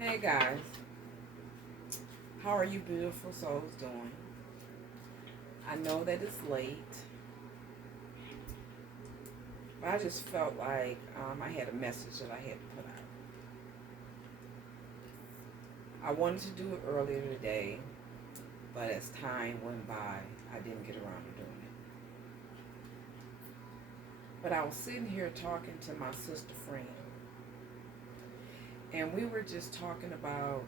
Hey guys, how are you beautiful souls doing? I know that it's late, but I just felt like I had a message that I had to put out. I wanted to do it earlier today, but as time went by, I didn't get around to doing it. But I was sitting here talking to my sister friend, and we were just talking about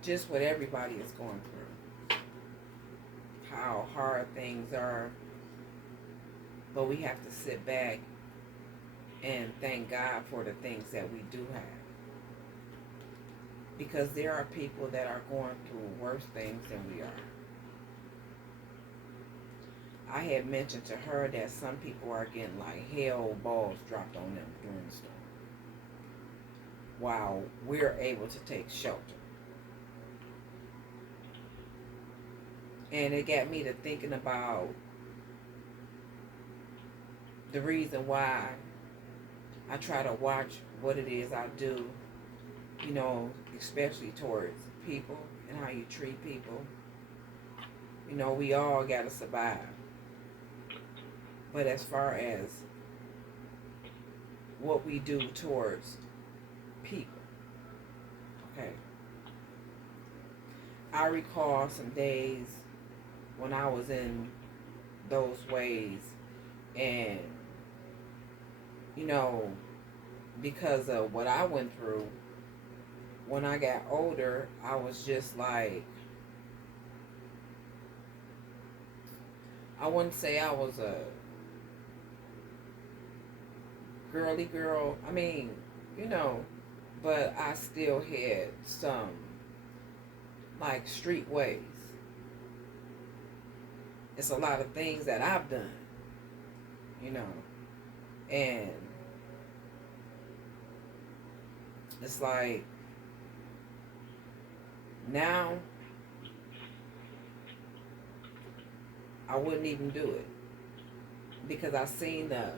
just what everybody is going through, how hard things are, but we have to sit back and thank God for the things that we do have. Because there are people that are going through worse things than we are. I had mentioned to her that some people are getting like hail balls dropped on them during the storm, while we're able to take shelter. And it got me to thinking about the reason why I try to watch what it is I do, especially towards people and how you treat people. We all got to survive. But as far as what we do towards people, okay, I recall some days when I was in those ways, and because of what I went through, when I got older, I was just like, I wouldn't say I was a girly girl. I mean, but I still had some like street ways. It's a lot of things that I've done, you know, and it's like now I wouldn't even do it because I seen the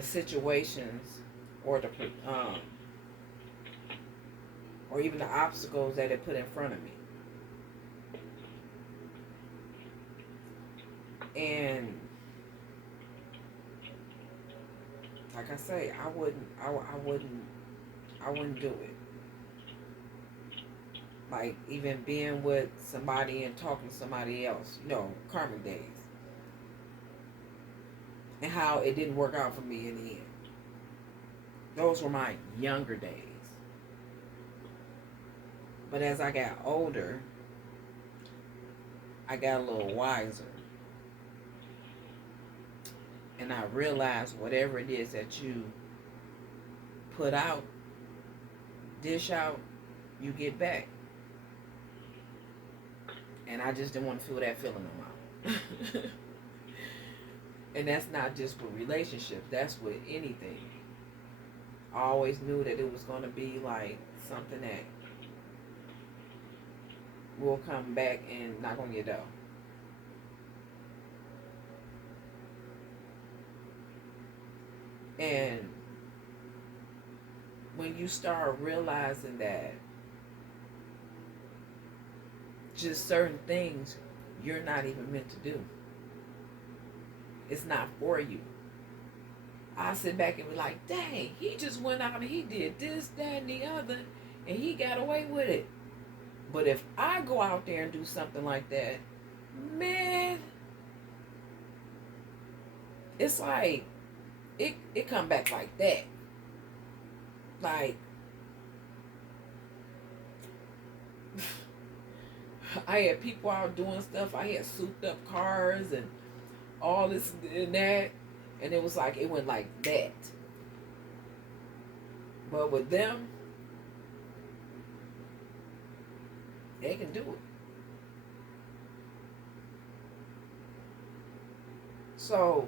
situations or the or even the obstacles that it put in front of me. And like I say, I wouldn't do it. Like even being with somebody and talking to somebody else, karmic days. And how it didn't work out for me in the end. Those were my younger days. But as I got older, I got a little wiser. And I realized whatever it is that you put out, dish out, you get back. And I just didn't want to feel that feeling no more. And that's not just with relationships, that's with anything. I always knew that it was going to be like something that will come back and knock on your door. And when you start realizing that just certain things you're not even meant to do, it's not for you. I sit back and be like, dang, he just went out and he did this, that, and the other, and he got away with it. But if I go out there and do something like that, man, it's like it come back like that. Like I had people out doing stuff. I had souped up cars and all this and that, and it was like it went like that. But with them, they can do it. So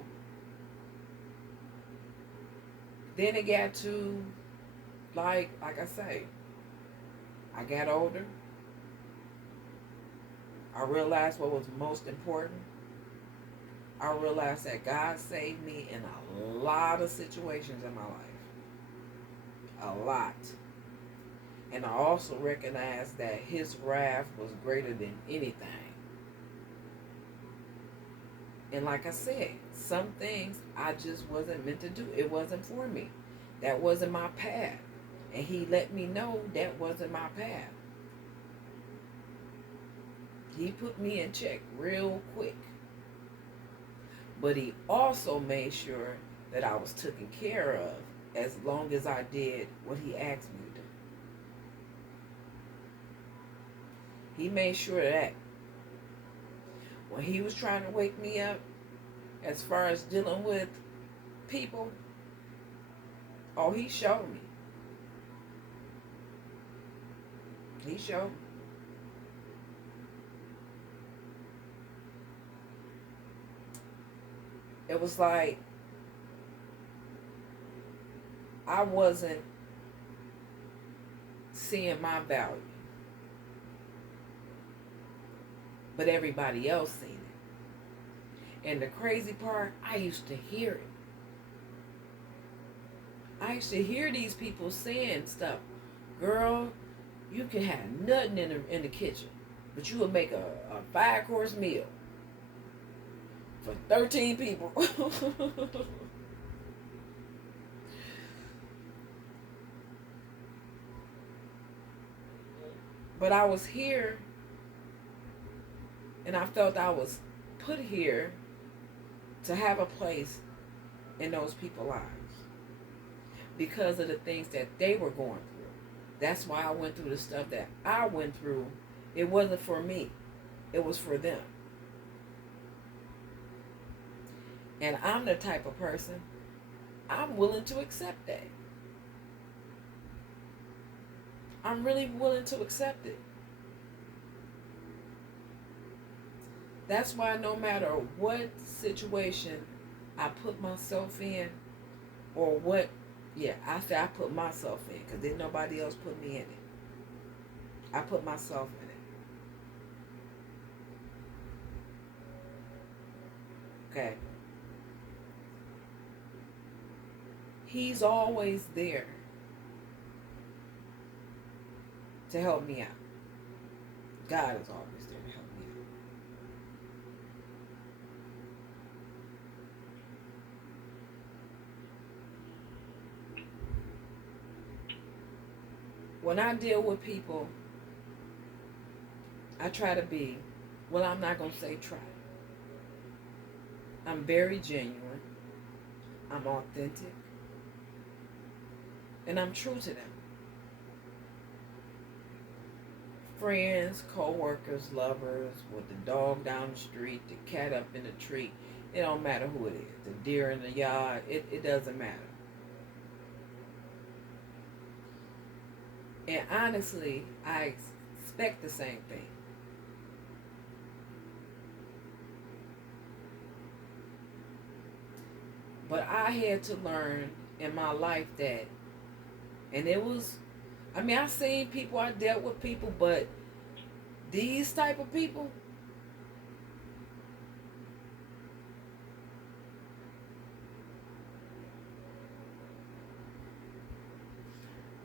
then it got to like I say, I got older. I realized what was most important. I realized that God saved me in a lot of situations in my life. a lot. And I also recognized that his wrath was greater than anything. And like I said, some things I just wasn't meant to do. It wasn't for me. That wasn't my path. And he let me know that wasn't my path. He put me in check real quick. But he also made sure that I was taken care of as long as I did what he asked me to do. He made sure that when he was trying to wake me up, as far as dealing with people, oh, he showed me. He showed me. It was like I wasn't seeing my value, but everybody else seen it. And the crazy part, I used to hear it. I used to hear these people saying stuff. Girl, you can have nothing in the kitchen, but you will make a 5-course meal for 13 people. But I was here, and I felt I was put here to have a place in those people's lives because of the things that they were going through. That's why I went through the stuff that I went through. It wasn't for me. It was for them. And I'm the type of person, I'm willing to accept that. I'm really willing to accept it. That's why no matter what situation I put myself in, or what, I say I put myself in, because then nobody else put me in it. I put myself in it. Okay. He's always there to help me out. God is always there to help me out. When I deal with people, I try to be, well, I'm not going to say try. I'm very genuine. I'm authentic. And I'm true to them. Friends, co-workers, lovers, with the dog down the street, the cat up in the tree. It don't matter who it is. The deer in the yard. It doesn't matter. And honestly, I expect the same thing. But I had to learn in my life that, and it was, I seen people, I dealt with people, but these type of people,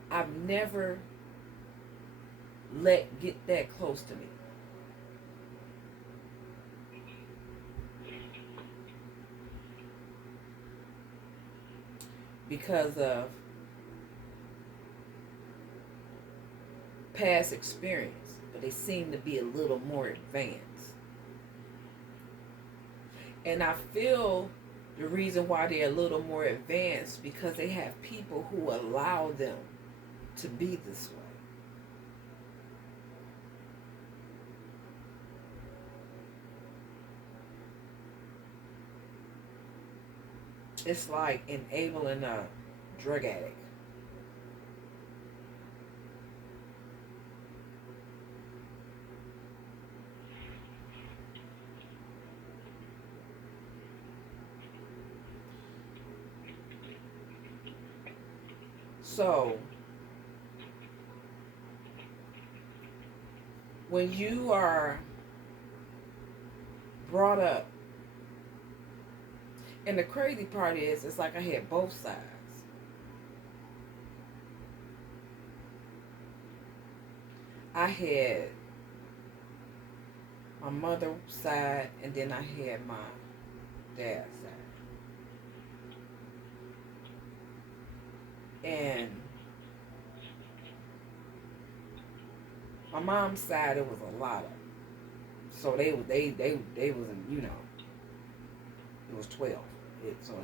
I've never let get that close to me. Because of past experience, but they seem to be a little more advanced. And I feel the reason why they're a little more advanced because they have people who allow them to be this way. It's like enabling a drug addict. So, when you are brought up, and the crazy part is, it's like I had both sides. I had my mother's side, and then I had my dad's side. And my mom's side, it was a lot of. So they was you know, it was 12. So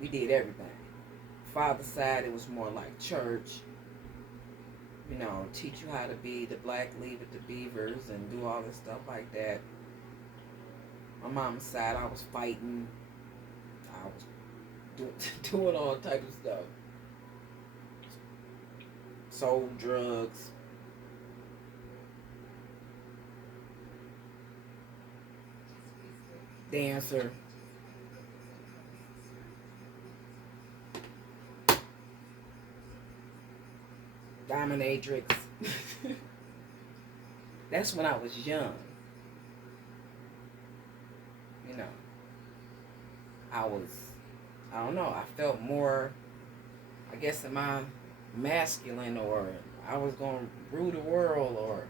we did everything. Father's side, it was more like church. You know, teach you how to be the black lead with the beavers and do all this stuff like that. My mom's side, I was fighting. I was doing all type of stuff. Sold drugs. Dancer. Dominatrix. That's when I was young. You know, I don't know, I felt more, I guess, am I masculine, or I was going to rule the world, or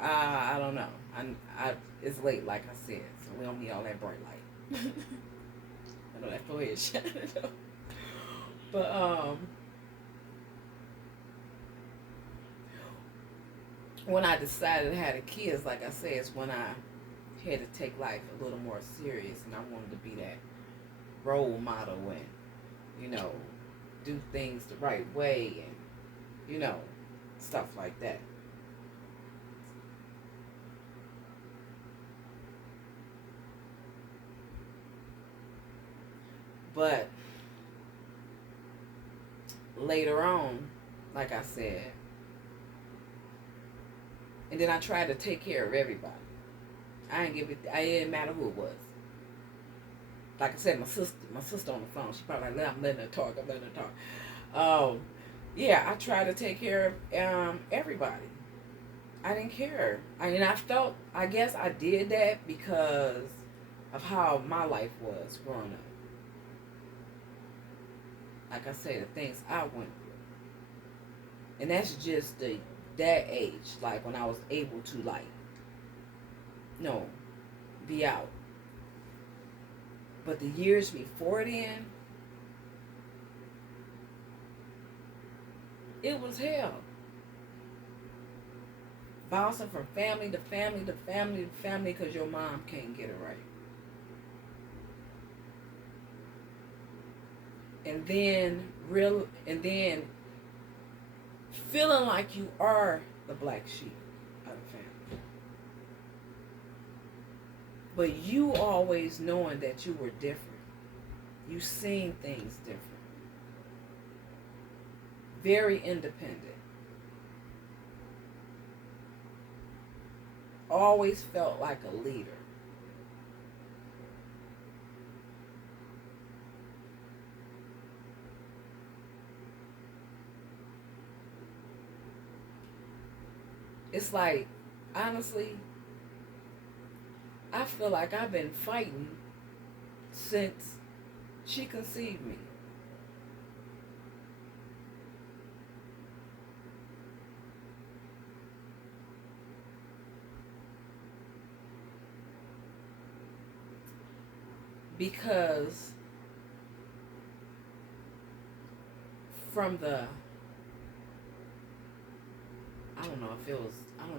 I don't know. It's late, like I said, so we don't need all that bright light. I know that forehead shining up. But when I decided to have the kids, like I said, it's when I had to take life a little more serious, and I wanted to be that role model and, you know, do things the right way, and, you know, stuff like that. But later on, like I said, and then I tried to take care of everybody. It didn't matter who it was. Like I said, my sister on the phone, she probably like, I'm letting her talk. Yeah, I tried to take care of everybody. I didn't care. I guess I did that because of how my life was growing up. Like I say, the things I went through. And that's just that age, like when I was able to, like, be out. But the years before then, it was hell. Bouncing from family to family to family to family because your mom can't get it right. And then feeling like you are the black sheep of the family. But you always knowing that you were different. You seen things different. Very independent. Always felt like a leader. It's like, honestly, I feel like I've been fighting since she conceived me. Because from I don't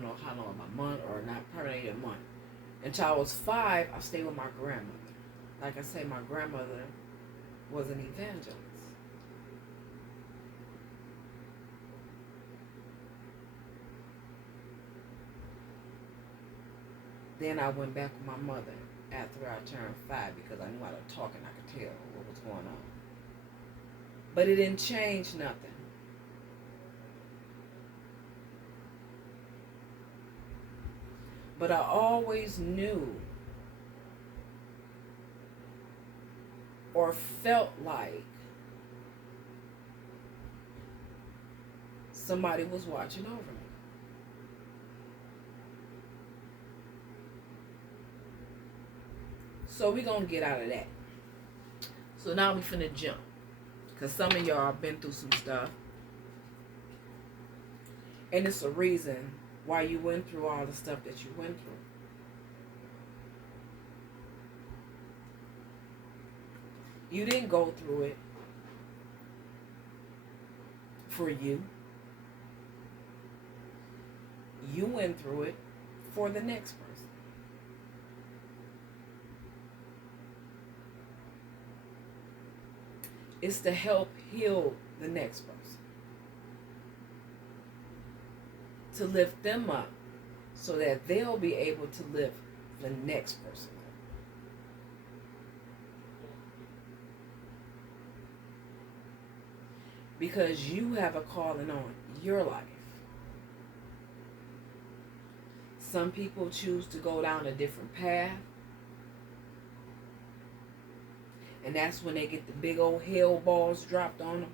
know how long, a month or not, probably a month. Until I was 5, I stayed with my grandmother. Like I say, my grandmother was an evangelist. Then I went back with my mother after I turned 5 because I knew how to talk and I could tell what was going on. But it didn't change nothing. But I always knew or felt like somebody was watching over me. So we're going to get out of that. So now we finna jump. Because some of y'all been through some stuff. And it's a reason why you went through all the stuff that you went through. You didn't go through it for you. You went through it for the next person. It's to help heal the next person. To lift them up so that they'll be able to lift the next person up. Because you have a calling on your life. Some people choose to go down a different path. And that's when they get the big old hell balls dropped on them.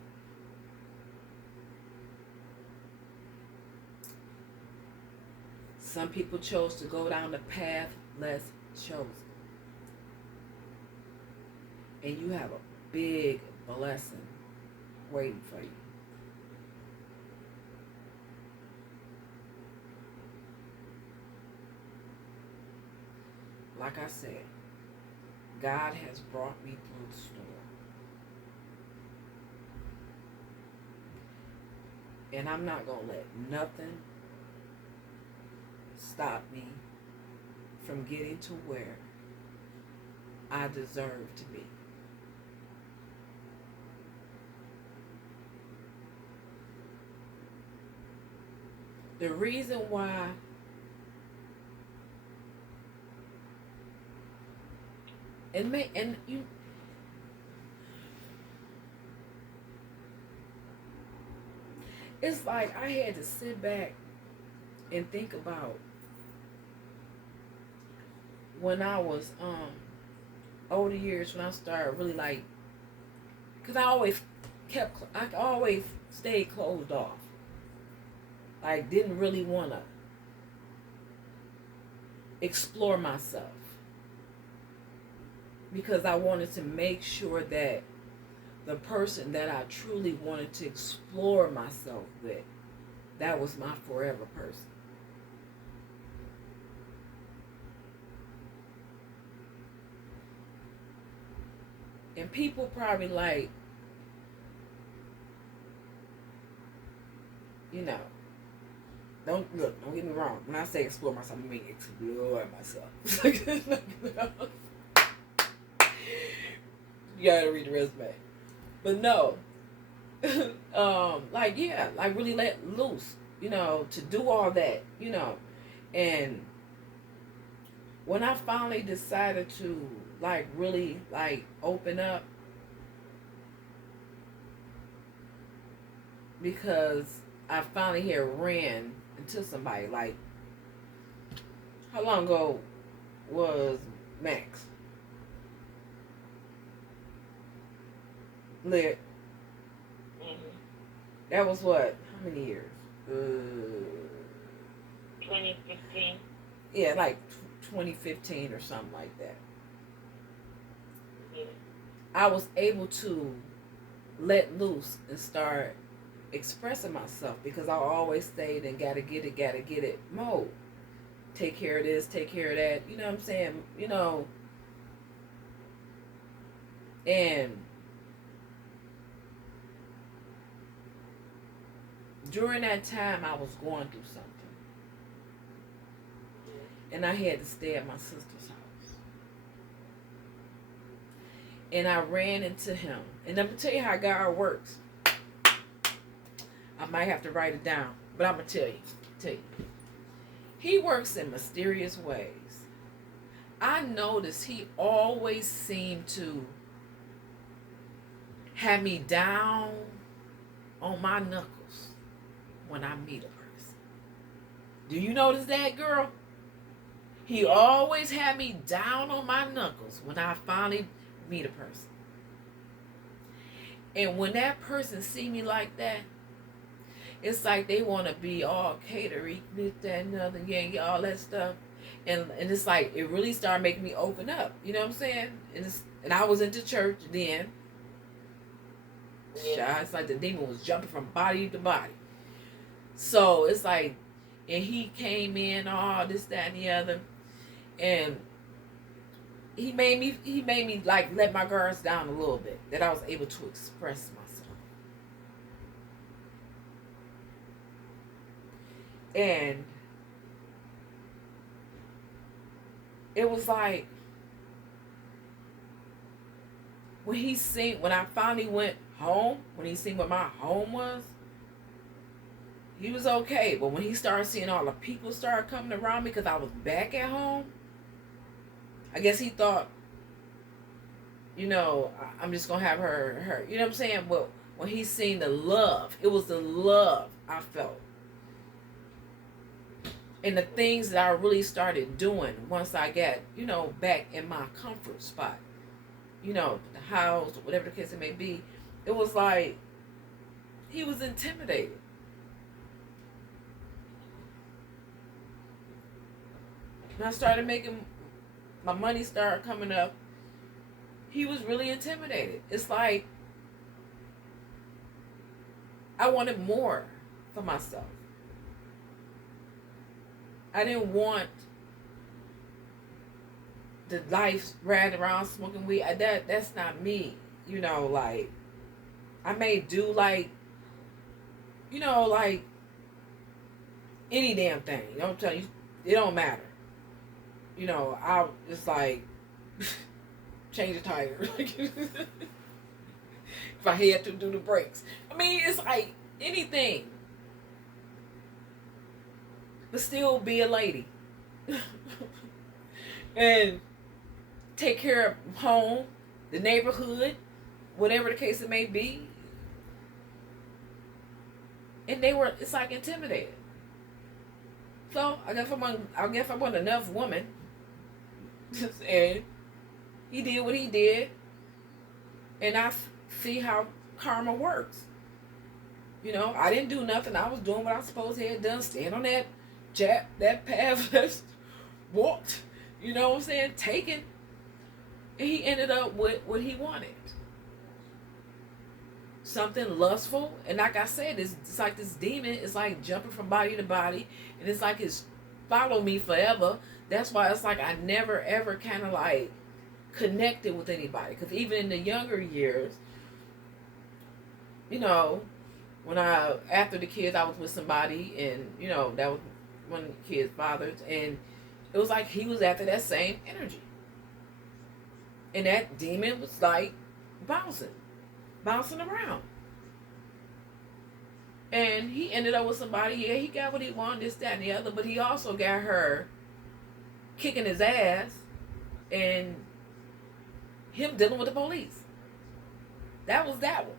Some people chose to go down the path less chosen. And you have a big blessing waiting for you. Like I said, God has brought me through the storm. And I'm not going to let nothing stop me from getting to where I deserve to be. The reason why it's like I had to sit back and think about when I was older years, when I started really like, because I always stayed closed off. Like, didn't really want to explore myself. Because I wanted to make sure that the person that I truly wanted to explore myself with, that was my forever person. And people probably like, don't get me wrong. When I say explore myself, I mean explore myself. You gotta read the resume. But no. Like really let loose, to do all that, And when I finally decided to really open up, because I finally had ran into somebody. Like, how long ago was Max? Lit. Mm-hmm. That was what? How many years? 2015. Yeah, like 2015 or something like that. Yeah. I was able to let loose and start expressing myself, because I always stayed in gotta get it mode. Take care of this, take care of that. You know what I'm saying? And during that time, I was going through something. And I had to stay at my sister's house. And I ran into him. And I'm going to tell you how God works. I might have to write it down, but I'm going to tell you. He works in mysterious ways. I noticed he always seemed to have me down on my knuckles when I meet a person. Do you notice that, girl? He always had me down on my knuckles when I finally meet a person. And when that person see me like that, it's like they want to be all catery, this, that, and other, yeah, all that stuff. And it's like, it really started making me open up. You know what I'm saying? And I was into church then. Yeah. It's like the demon was jumping from body to body. So it's like, And he came in, all this, that, and the other. And he made me like let my guards down a little bit, that I was able to express myself. And it was like when I finally went home, when he seen what my home was, he was okay. But when he started seeing all the people start coming around me because I was back at home, I guess he thought, I'm just gonna have her. You know what I'm saying? But when he seen the love, it was the love I felt. And the things that I really started doing once I got, back in my comfort spot. The house, whatever the case it may be. It was like he was intimidated. When I started making my money started coming up, he was really intimidated. It's like I wanted more for myself. I didn't want the life riding around smoking weed. That's not me. Like I may do like any damn thing. I'm telling you, it don't matter. I'll just like change the tire. If I had to do the brakes. I mean, it's like anything. But still be a lady. And take care of home, the neighborhood, whatever the case it may be. And it's like intimidated. So I guess I wasn't enough woman. And he did what he did. And I see how karma works. I didn't do nothing. I was doing what I was supposed to have done. Stand on that path that's walked. You know what I'm saying? Taken. And he ended up with what he wanted. Something lustful. And like I said, it's like this demon. It's like jumping from body to body. And it's like it's followed me forever. That's why it's like I never ever kind of like connected with anybody. Because even in the younger years, when after the kids, I was with somebody, and that was one of the kids' fathers, and it was like he was after that same energy. And that demon was like bouncing around. And he ended up with somebody, yeah, he got what he wanted, this, that, and the other, but he also got her kicking his ass and him dealing with the police. That was that one.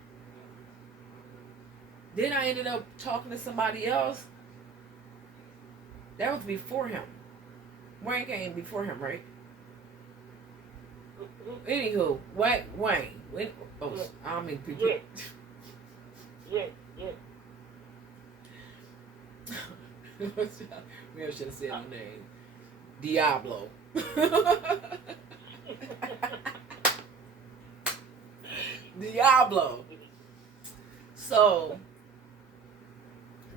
Then I ended up talking to somebody else. That was before him. Wayne came before him, right? Anywho, Wayne. I don't mean people. Yes. Maybe I should have said the name. Diablo. Diablo. So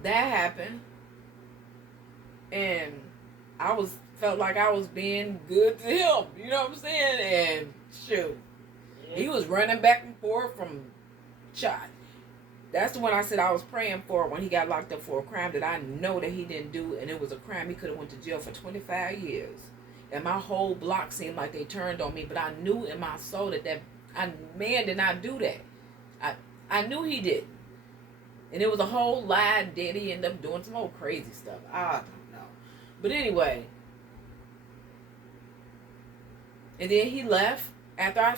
that happened, and I felt like I was being good to him. You know what I'm saying? And shoot, he was running back and forth from shot. That's the one I said I was praying for when he got locked up for a crime that I know that he didn't do, and it was a crime he could have went to jail for 25 years. And my whole block seemed like they turned on me, but I knew in my soul that man did not do that. I knew he didn't. And it was a whole lie. Did he end up doing some old crazy stuff? I don't know. But anyway. And then he left. After I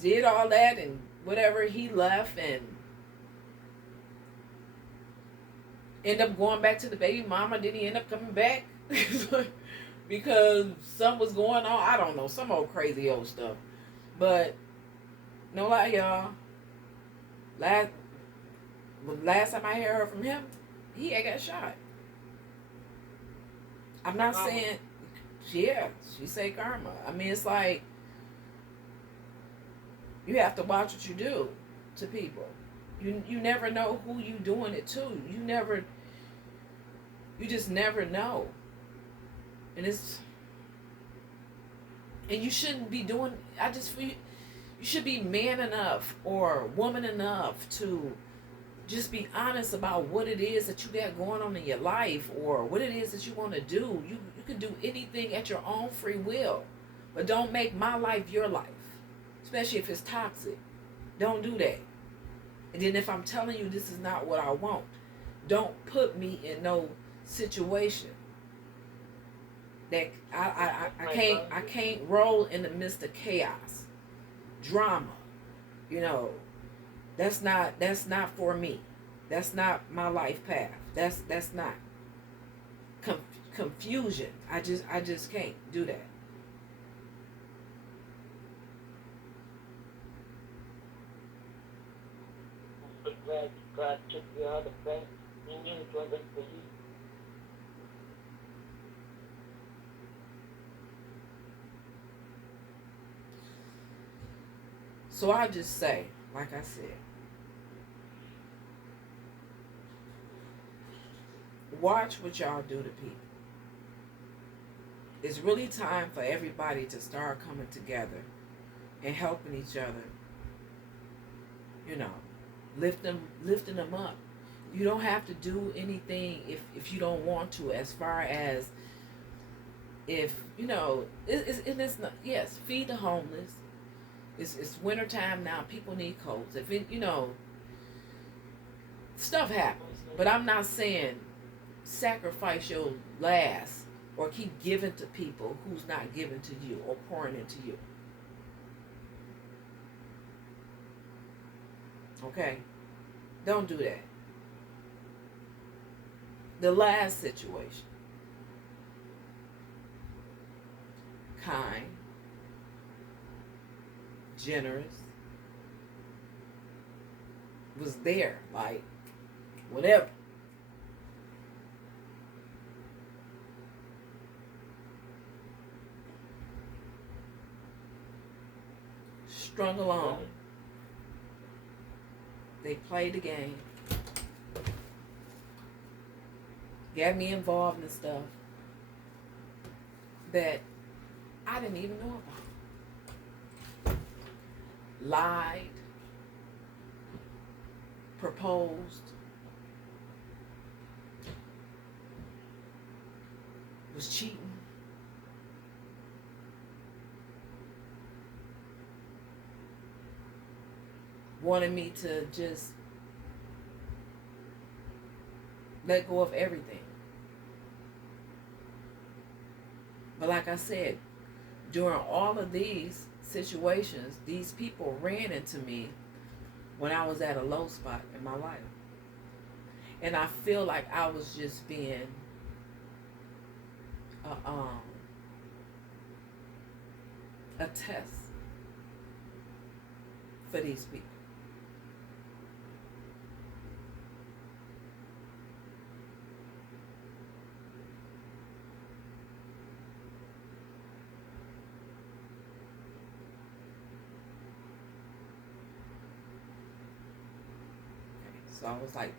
did all that and whatever, he left and ended up going back to the baby mama. Did he end up coming back? Because something was going on. I don't know. Some old crazy old stuff. But no lie, y'all. Last time I heard from him, he had got shot. I'm not saying, yeah, she say karma. I mean, it's like, you have to watch what you do to people. You never know who you doing it to. You just never know. And you shouldn't be doing, I just feel you should be man enough or woman enough to just be honest about what it is that you got going on in your life or what it is that you want to do. You can do anything at your own free will. But don't make my life your life. Especially if it's toxic. Don't do that. And then if I'm telling you this is not what I want, don't put me in no situation that I can't roll in the midst of chaos, drama. You know, that's not for me. That's not my life path. That's not confusion. I just can't do that. I'm glad God took you out of that. He knew it wasn't for you. So I just say, like I said, watch what y'all do to people. It's really time for everybody to start coming together and helping each other. You know, lifting them up. You don't have to do anything if you don't want to, as far as if, you know, it's not, yes, feed the homeless. It's winter time now. People need coats. If it, you know, stuff happens. But I'm not saying sacrifice your last or keep giving to people who's not giving to you or pouring into you. Okay? Don't do that. The last situation. Kind. Generous. Was there. Like, whatever. Strung along. They played the game. Got me involved in stuff that I didn't even know about. Lied. Proposed. Was cheating. Wanted me to just let go of everything. But like I said, during all of these situations, these people ran into me when I was at a low spot in my life. And I feel like I was just being a test for these people. So I was like,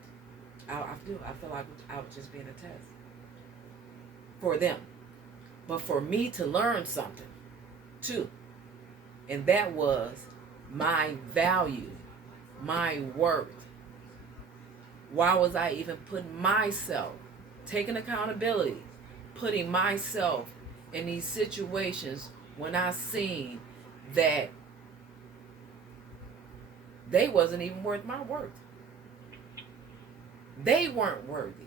I feel like I was just being a test for them. But for me to learn something, too. And that was my value, my worth. Why was I even putting myself, taking accountability, putting myself in these situations when I seen that they wasn't even worth my worth? They weren't worthy.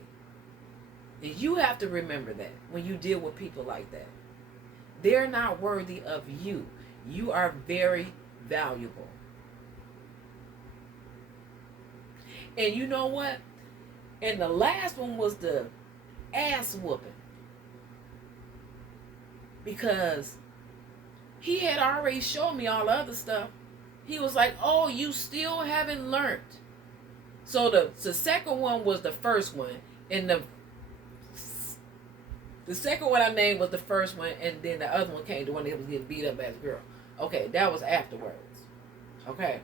And you have to remember that when you deal with people like that. They're not worthy of you. You are very valuable. And you know what? And the last one was the ass whooping. Because he had already shown me all the other stuff. He was like, oh, you still haven't learned. So the second one was the first one. And the second one I named was the first one. And then the other one came, the one that was getting beat up as a girl. Okay, that was afterwards. Okay.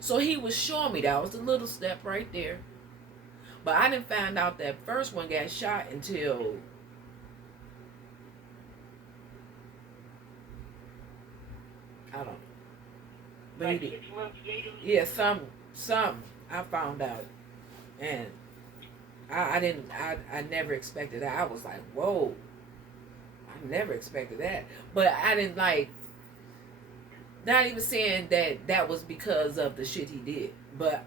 So he was showing me that was a little step right there. But I didn't find out that first one got shot until I don't know. But Like he did. 6 months later? Yeah, some I found out, and I never expected that. I was like, whoa, I never expected that. But I didn't like. Not even saying that that was because of the shit he did, but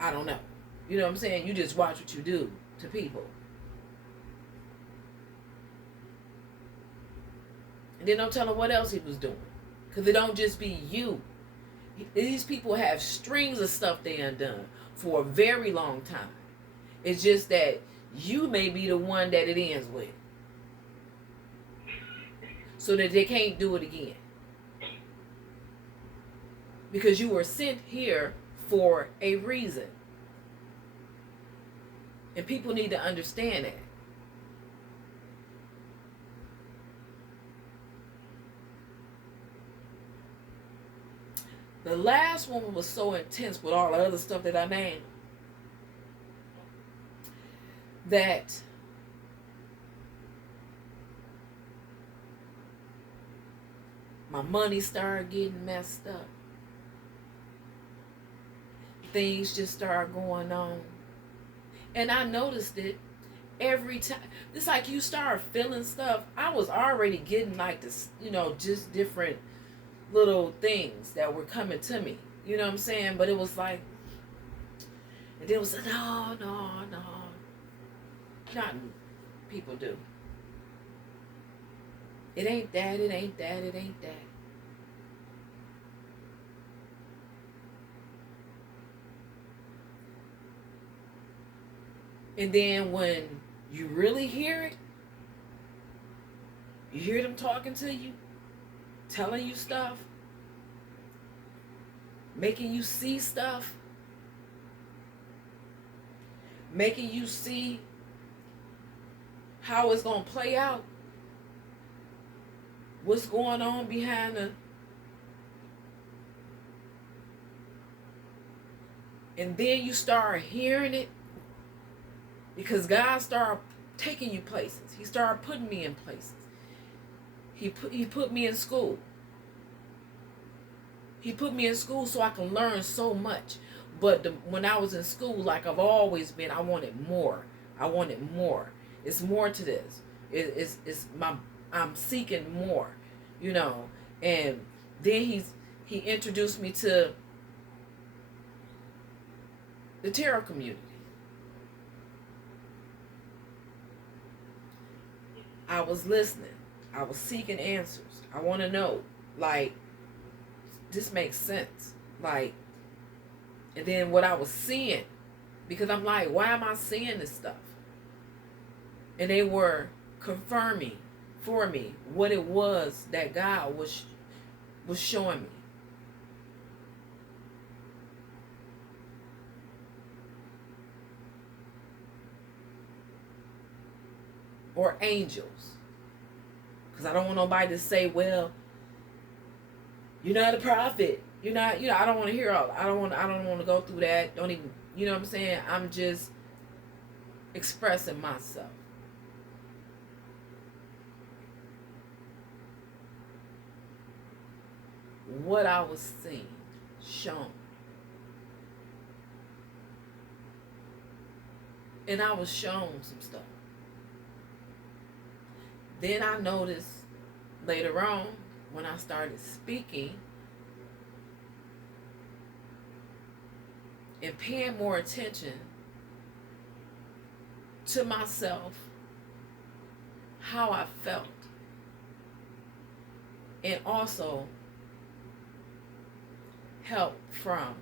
I don't know. You know what I'm saying? You just watch what you do to people. And then don't tell them what else he was doing. Because it don't just be you. These people have strings of stuff they undone for a very long time. It's just that you may be the one that it ends with. So that they can't do it again. Because you were sent here for a reason. And people need to understand that. The last one was so intense with all the other stuff that I named that my money started getting messed up. Things just started going on. And I noticed it every time. It's like you start feeling stuff. I was already getting like this, just different little things that were coming to me. You know what I'm saying? But it was like, and then it was like, no. Not people do. It ain't that, it ain't that, it ain't that. And then when you really hear it, you hear them talking to you, telling you stuff, making you see stuff, making you see how it's going to play out, what's going on behind the... And then you start hearing it, because God started taking you places. He started putting me in places. He put me in school. He put me in school so I can learn so much. But when I was in school, like I've always been, I wanted more. I wanted more. It's more to this. I'm seeking more, And then he introduced me to the tarot community. I was listening. I was seeking answers. I want to know, like, this makes sense. Like, and then what I was seeing, because I'm like, why am I seeing this stuff? And they were confirming for me what it was that God was showing me. Or angels. Because I don't want nobody to say, well, you're not a prophet. You're not, I don't want to hear all. I don't want to go through that. Don't even, you know what I'm saying? I'm just expressing myself. What I was seeing, shown. And I was shown some stuff. Then I noticed later on, when I started speaking and paying more attention to myself, how I felt, and also help from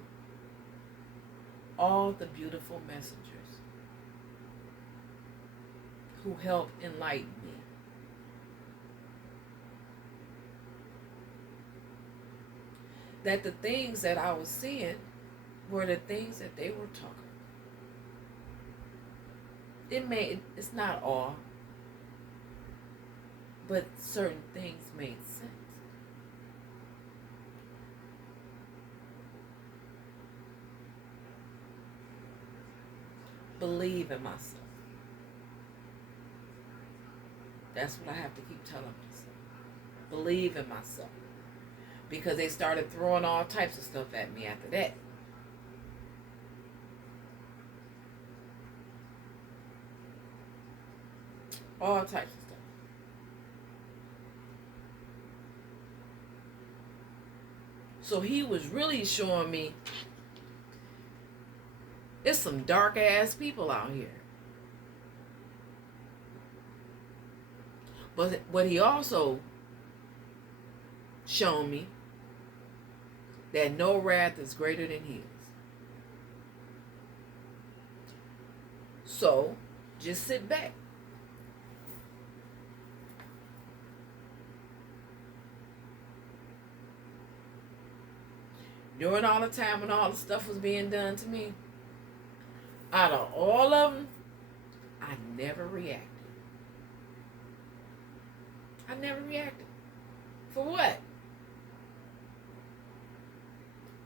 all the beautiful messengers who helped enlighten me. That the things that I was seeing were the things that they were talking about. It's not all, but certain things made sense. believe in myself. That's what I have to keep telling myself. Believe in myself. Because they started throwing all types of stuff at me after that. All types of stuff. So he was really showing me it's some dark ass people out here. But what he also shown me that no wrath is greater than his. So just sit back. During all the time when all the stuff was being done to me, out of all of them, I never reacted. I never reacted. For what?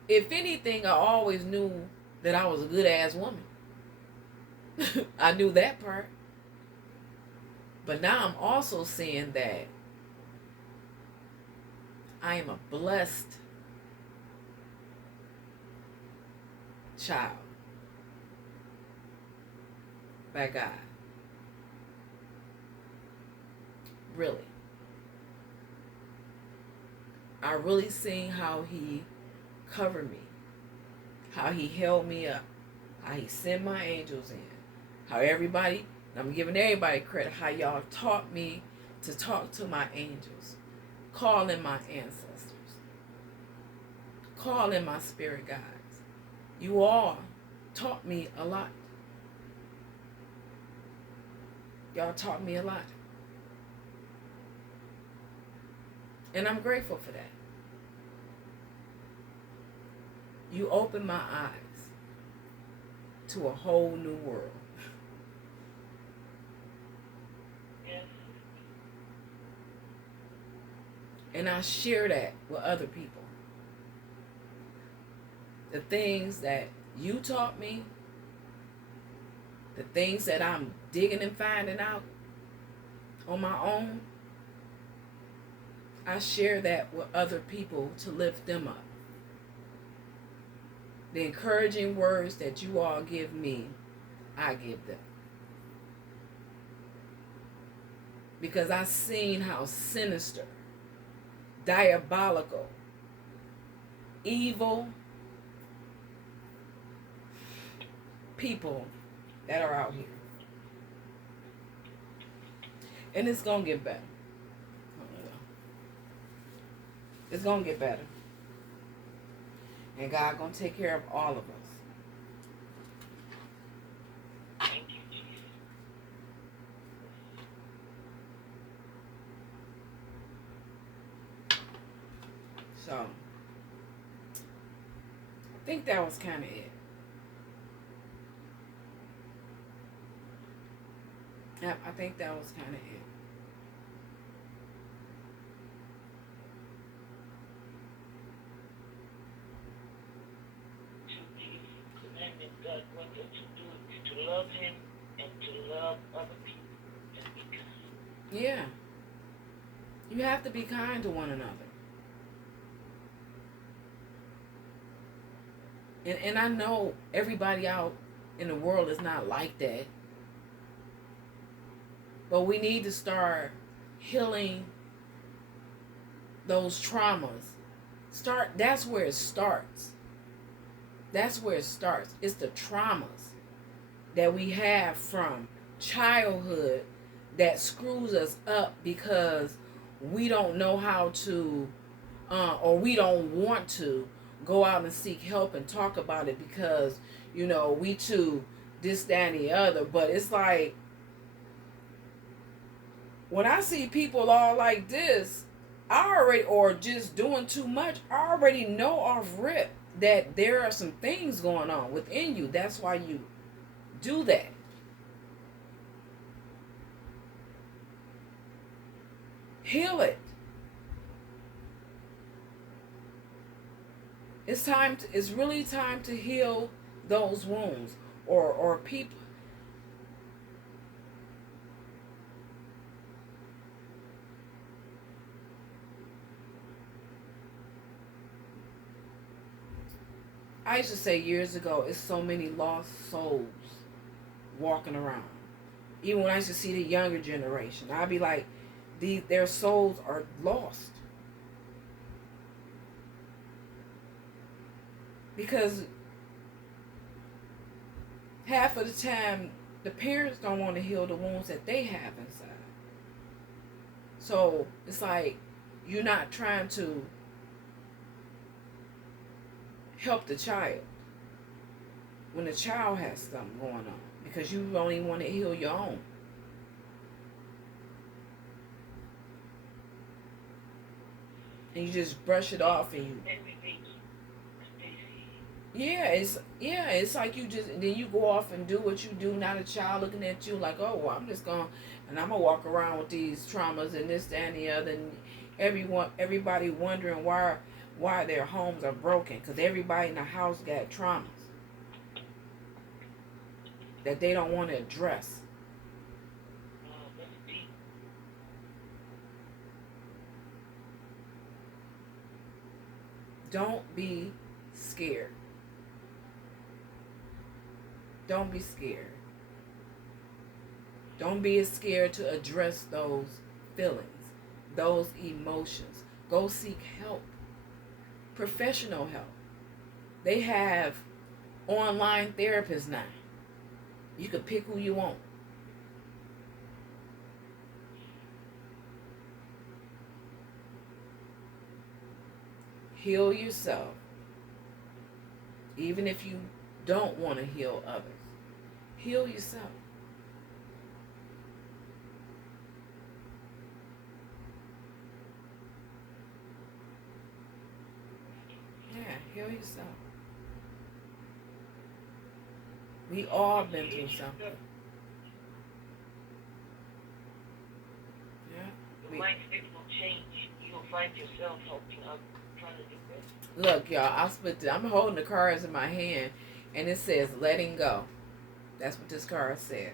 If anything, I always knew that I was a good ass woman. I knew that part. But now I'm also seeing that I am a blessed child by God. Really. I really seen how he covered me, how he held me up, how he sent my angels in, how everybody, I'm giving everybody credit, how y'all taught me to talk to my angels, call in my ancestors, call in my spirit guides. You all taught me a lot. Y'all taught me a lot. And I'm grateful for that. You opened my eyes to a whole new world. Yes. And I share that with other people. The things that you taught me, the things that I'm digging and finding out on my own, I share that with other people to lift them up. The encouraging words that you all give me, I give them. Because I've seen how sinister, diabolical, evil people that are out here. And it's going to get better. It's going to get better. And God going to take care of all of us. Thank you, Jesus. So, I think that was kind of it. Yep, I think that was kind of it. God wants us to do is to love him and to love other people and be kind. Yeah. You have to be kind to one another. And I know everybody out in the world is not like that. But we need to start healing those traumas. That's where it starts. That's where it starts. It's the traumas that we have from childhood that screws us up because we don't know how to, or we don't want to go out and seek help and talk about it because, we too, this, that, and the other. But it's like, when I see people all like this, or just doing too much, I already know off rip that there are some things going on within you. That's why you do that. Heal it. It's really time to heal those wounds or people. I used to say years ago, it's so many lost souls walking around. Even when I used to see the younger generation, I'd be like, their souls are lost. Because half of the time, the parents don't want to heal the wounds that they have inside. So it's like you're not trying to help the child when the child has something going on, because you only want to heal your own. And you just brush it off, and you it's like you just, then you go off and do what you do. Not a child looking at you like, oh, well, I'm just going and I'm gonna walk around with these traumas and this, that, and the other, and everybody wondering why their homes are broken, because everybody in the house got traumas that they don't want to address. Don't be scared. Don't be scared. Don't be scared to address those feelings, those emotions. Go seek help. Professional help. They have online therapists now. You can pick who you want. Heal yourself. Even if you don't want to heal others. Heal yourself. Yeah, heal yourself. We all been through something. Yeah. Your mindset will change. You'll find yourself helping others, trying to do this. Look, y'all, I'm holding the cards in my hand, and it says letting go. That's what this card says.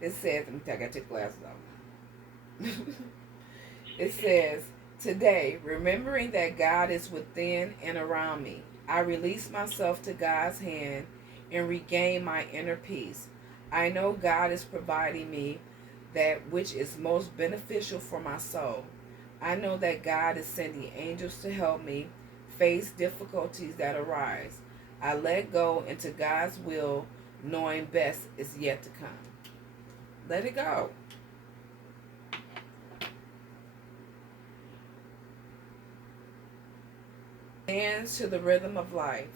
It says, let me take, I gotta take glasses off. It says, today, remembering that God is within and around me, I release myself to God's hand and regain my inner peace. I know God is providing me that which is most beneficial for my soul. I know that God is sending angels to help me face difficulties that arise. I let go into God's will, knowing best is yet to come. Let it go. Dance to the rhythm of life.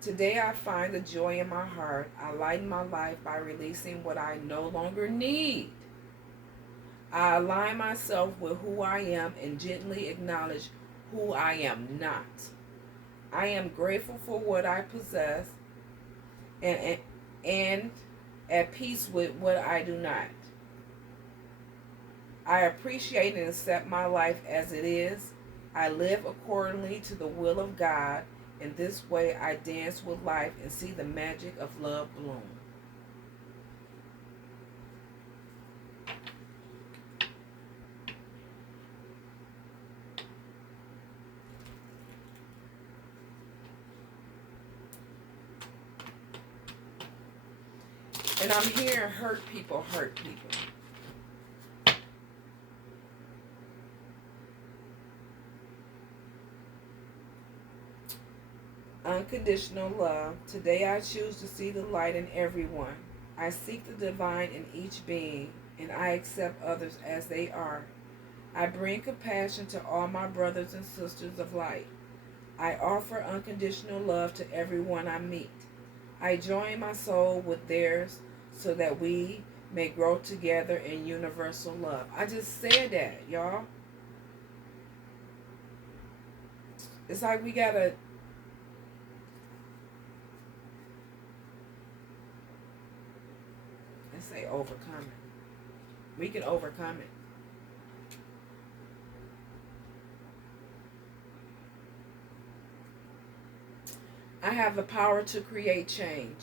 Today I find the joy in my heart. I lighten my life by releasing what I no longer need. I align myself with who I am and gently acknowledge who I am not. I am grateful for what I possess and at peace with what I do not. I appreciate and accept my life as it is. I live accordingly to the will of God. In this way, I dance with life and see the magic of love bloom. And I'm hearing hurt people hurt people. Unconditional love. Today I choose to see the light in everyone. I seek the divine in each being, and I accept others as they are. I bring compassion to all my brothers and sisters of light. I offer unconditional love to everyone I meet. I join my soul with theirs so that we may grow together in universal love. I just said that, y'all. It's like we gotta say overcome it. We can overcome it. I have the power to create change.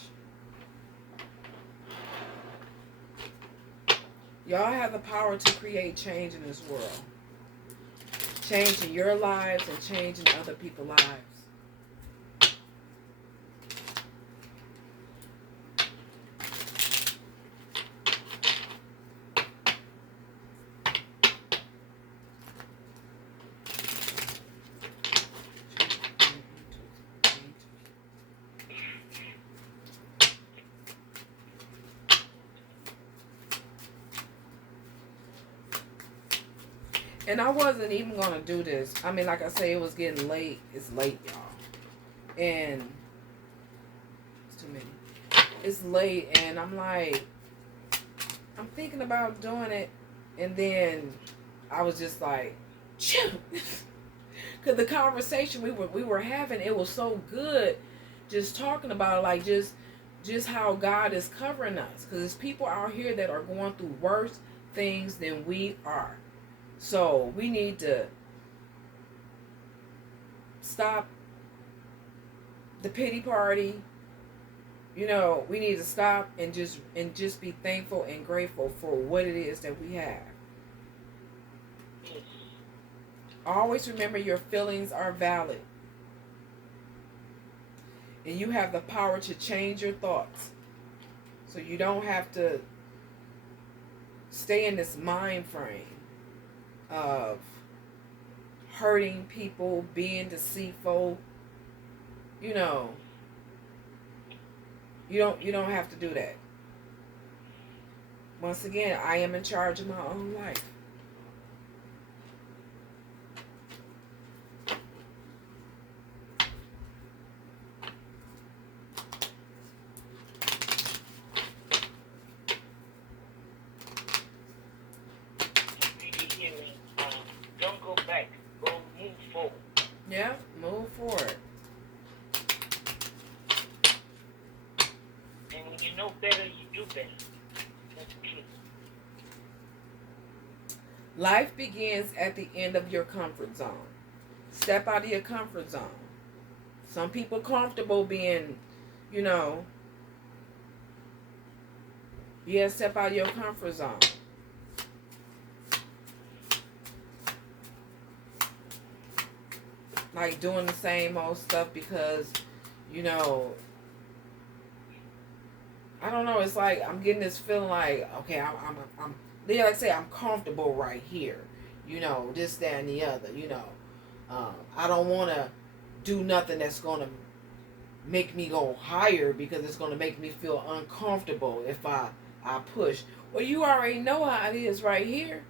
Y'all have the power to create change in this world. Change in your lives and change in other people's lives. And I wasn't even gonna do this. I mean, like I say, it was getting late. It's late, y'all. And it's too many. It's late, and I'm like, I'm thinking about doing it, and then I was just like, chill. Because the conversation we were having, it was so good, just talking about like just how God is covering us. Because there's people out here that are going through worse things than we are. So we need to stop the pity party. You know, we need to stop and just be thankful and grateful for what it is that we have. Always remember your feelings are valid. And you have the power to change your thoughts. So you don't have to stay in this mind frame of hurting people, being deceitful. You know, you don't have to do that. Once again, I am in charge of my own life. Don't go back. Go move forward. Yeah, move forward. And when you know better, you do better. That's true. Life begins at the end of your comfort zone. Step out of your comfort zone. Some people comfortable being, you know, step out of your comfort zone. Like doing the same old stuff because, you know, I don't know. It's like I'm getting this feeling like, okay, I'm like I say, I'm comfortable right here. You know, this, that, and the other. You know, I don't want to do nothing that's going to make me go higher because it's going to make me feel uncomfortable if I push. Well, you already know how it is right here.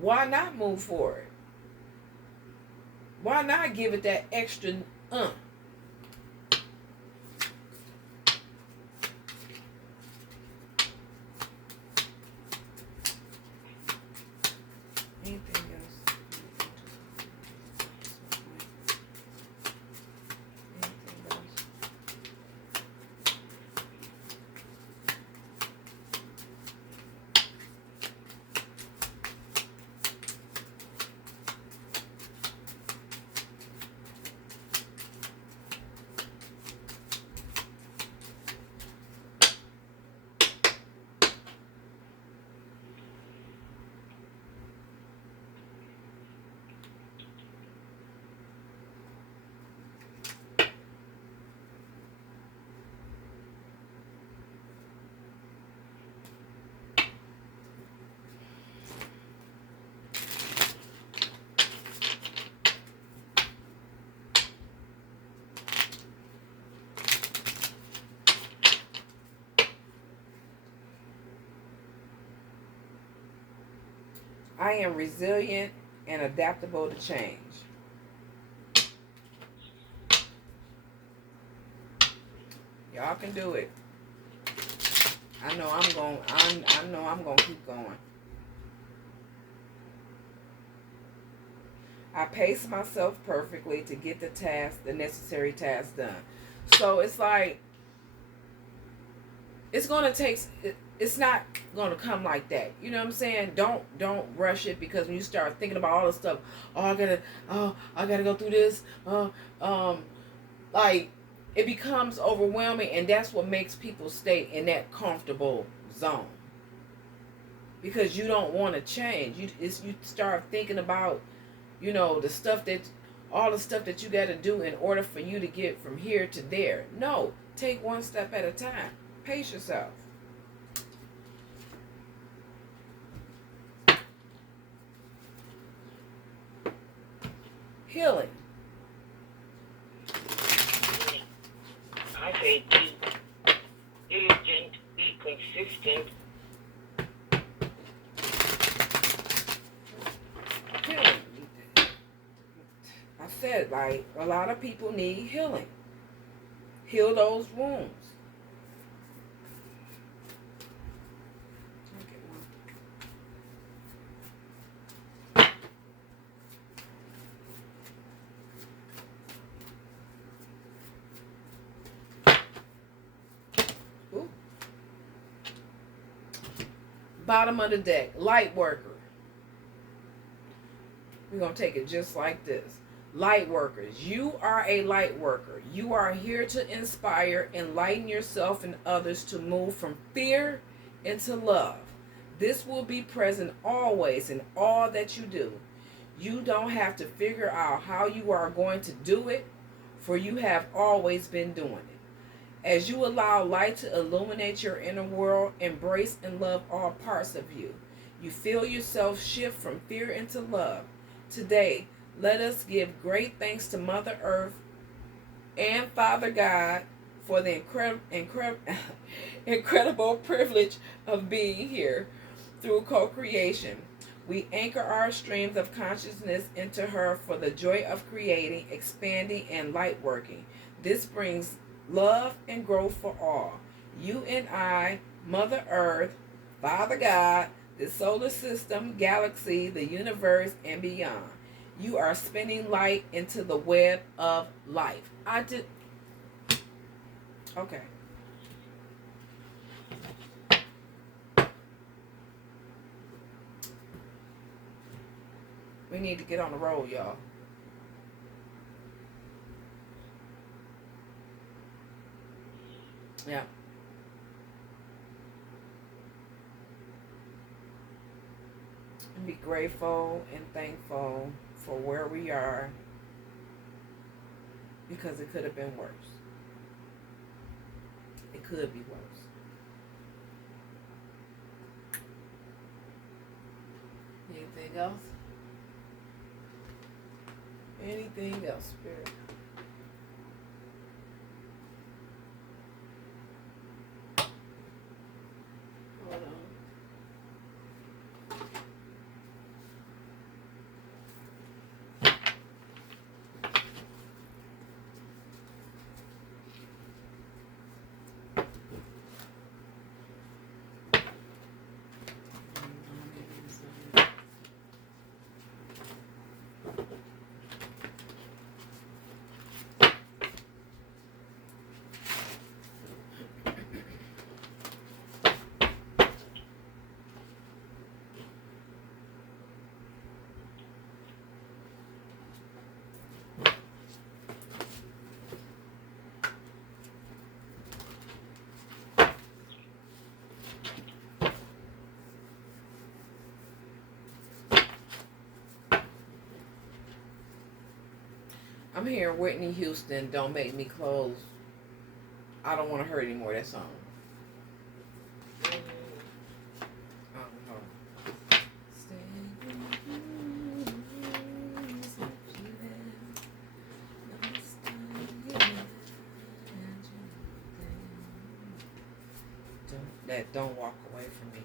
Why not move forward? Why not give it that extra Anything else? Anything else? I am resilient and adaptable to change. Y'all can do it. I know I'm gonna keep going. I pace myself perfectly to get the necessary task done. So it's like it's gonna take. It's not gonna come like that. You know what I'm saying? Don't rush it, because when you start thinking about all the stuff, I gotta go through this. Like it becomes overwhelming, and that's what makes people stay in that comfortable zone, because you don't want to change. You start thinking about, you know, all the stuff that you got to do in order for you to get from here to there. No, take one step at a time. Pace yourself. Healing. I say be diligent, be consistent. said, like, a lot of people need healing. Heal those wounds. Ooh. Bottom of the deck, light worker. We're going to take it just like this. Light workers, you are a light worker. You are here to inspire, enlighten yourself and others to move from fear into love. This will be present always in all that you do. You don't have to figure out how you are going to do it, for you have always been doing it. As you allow light to illuminate your inner world, embrace and love all parts of you. You feel yourself shift from fear into love. Today, let us give great thanks to Mother Earth and Father God for the incredible privilege of being here through co-creation. We anchor our streams of consciousness into her for the joy of creating, expanding, and light working. This brings love and growth for all. You and I, Mother Earth, Father God, the solar system, galaxy, the universe, and beyond. You are spinning light into the web of life. Okay. We need to get on the road, y'all. Yeah. And be grateful and thankful for where we are, because it could have been worse. It could be worse. Anything else? Anything else, Spirit? Hold on. I'm hearing Whitney Houston, "Don't Make Me Close. I Don't Want to Hurt Anymore," that song. Don't walk away from me.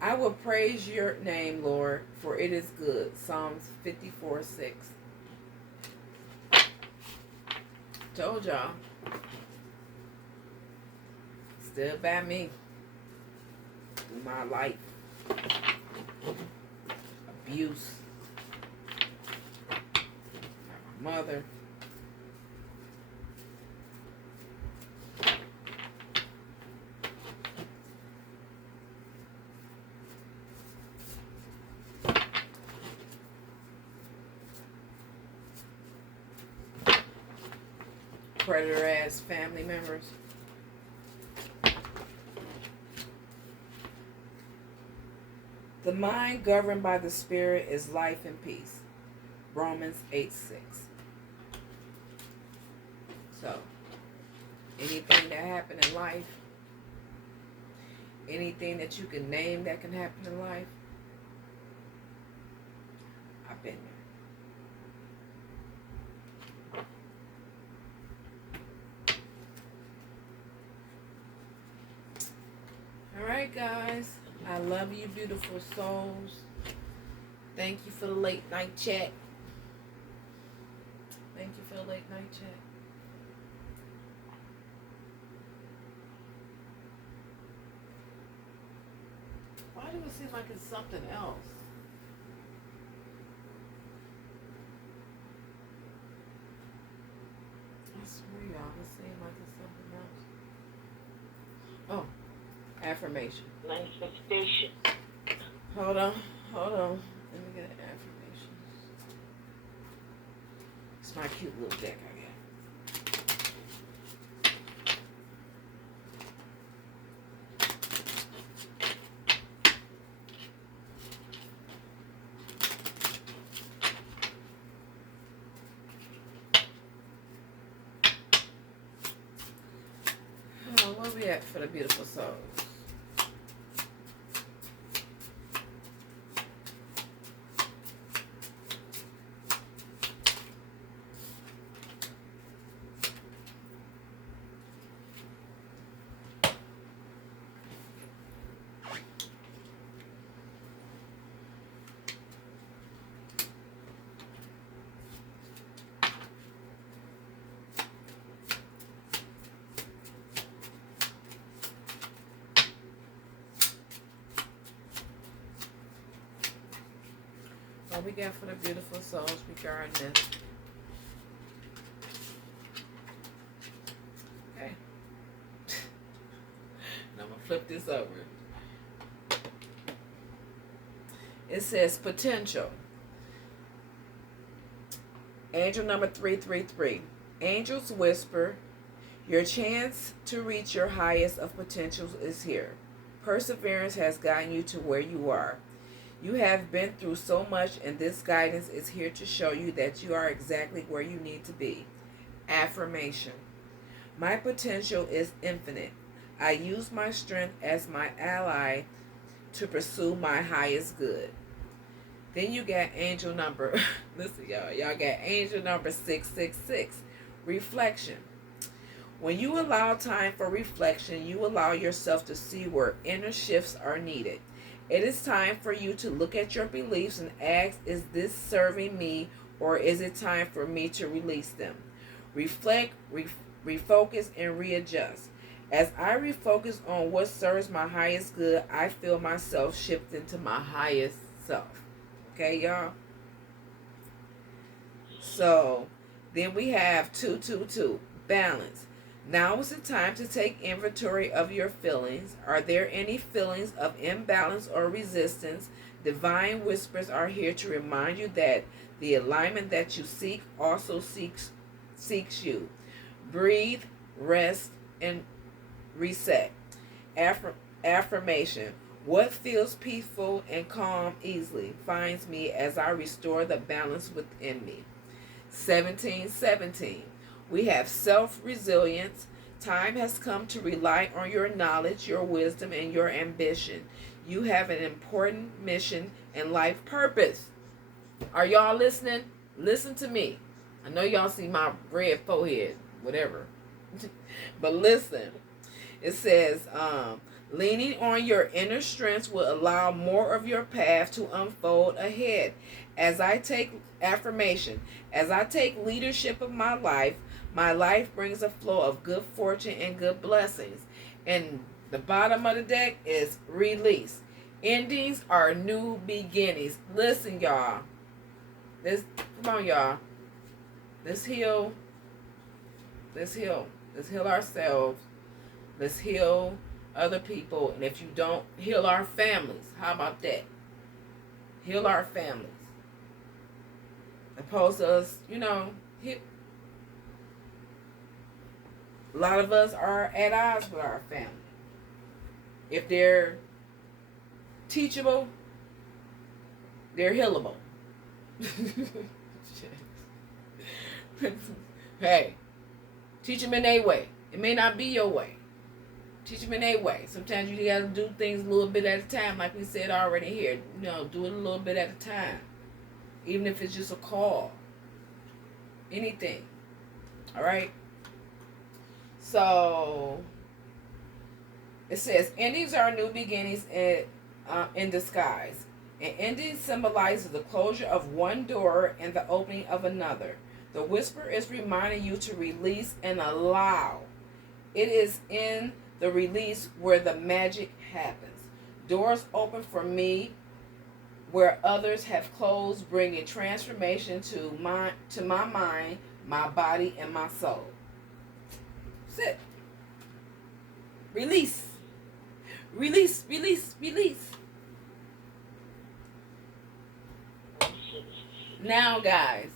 I will praise your name, Lord, for it is good. Psalms 54:6. Told y'all. Still by me. Through my life. Abuse. My mother. Predator ass family members. The mind governed by the Spirit is life and peace. Romans 8:6. So, anything that happened in life, anything that you can name that can happen in life, I've been there. right, guys. I love you, beautiful souls. Thank you for the late night chat. Thank you for the late night chat. Why do it seem like it's something else? I swear, y'all, it seems like it's something else. Oh, affirmation. Manifestation. Hold on. Let me get an affirmation. It's my cute little deck I got. Oh, where we at for the beautiful souls? What we got for the beautiful souls regarding this? Okay. And I'm going to flip this over. It says potential. Angel number 333. Angels whisper, your chance to reach your highest of potentials is here. Perseverance has gotten you to where you are. You have been through so much, and this guidance is here to show you that you are exactly where you need to be. Affirmation. My potential is infinite. I use my strength as my ally to pursue my highest good. Then you got angel number, listen y'all got angel number 666, reflection. When you allow time for reflection, you allow yourself to see where inner shifts are needed. It is time for you to look at your beliefs and ask, is this serving me, or is it time for me to release them? Reflect, refocus, and readjust. As I refocus on what serves my highest good, I feel myself shift into my highest self. Okay, y'all? So, then we have 222, balance. Now is the time to take inventory of your feelings. Are there any feelings of imbalance or resistance? Divine whispers are here to remind you that the alignment that you seek also seeks you. Breathe, rest, and reset. Affirmation. What feels peaceful and calm easily finds me as I restore the balance within me. 1717. We have self-resilience. Time has come to rely on your knowledge, your wisdom, and your ambition. You have an important mission and life purpose. Are y'all listening? Listen to me. I know y'all see my red forehead, whatever. But listen. It says, leaning on your inner strengths will allow more of your path to unfold ahead. As I take leadership of my life brings a flow of good fortune and good blessings. And the bottom of the deck is release. Endings are new beginnings. Listen, y'all. Come on, y'all. Let's heal. Let's heal ourselves. Let's heal other people. And if you don't, heal our families. How about that? Heal our families. Opposed to us, a lot of us are at odds with our family. If they're teachable, they're healable. Hey, teach them in their way. It may not be your way. Teach them in their way. Sometimes you got to do things a little bit at a time, like we said already here. Do it a little bit at a time. Even if it's just a call. Anything. All right? So, It says, endings are new beginnings in disguise. An ending symbolizes the closure of one door and the opening of another. The whisper is reminding you to release and allow. It is in the release where the magic happens. Doors open for me where others have closed, bringing transformation to my mind, my body, and my soul. Sit. Release. Release, release, release. Now, guys,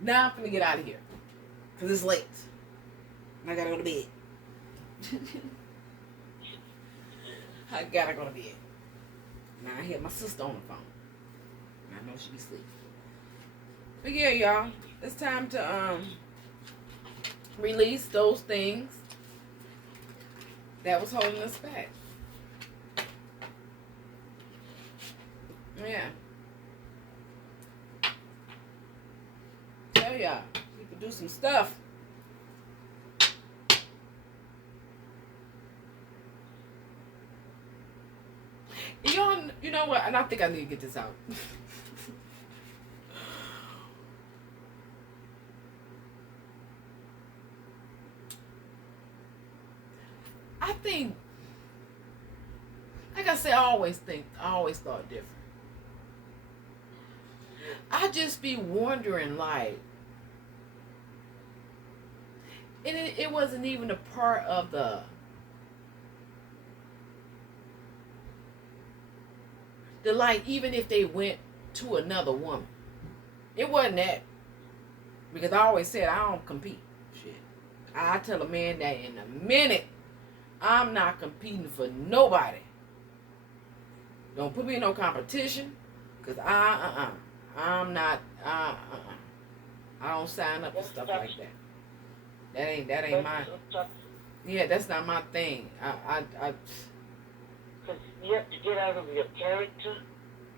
now I'm gonna get out of here because it's late. I gotta go to bed. I gotta go to bed. Now I hear my sister on the phone. I know she be asleep. But yeah, y'all, it's time to release those things that was holding us back. Yeah. Tell y'all, people do some stuff. Y'all, you know what? And I think I need to get this out. I think, like I said, I always thought different. I just be wondering, like, and it wasn't even a part of the like, even if they went to another woman, it wasn't that. Because I always said I don't compete. Shit, I tell a man that in a minute. I'm not competing for nobody. Don't put me in no competition, cause I'm not. I don't sign up for stuff like that. That ain't my. Yeah, that's not my thing. Because you have to get out of your character.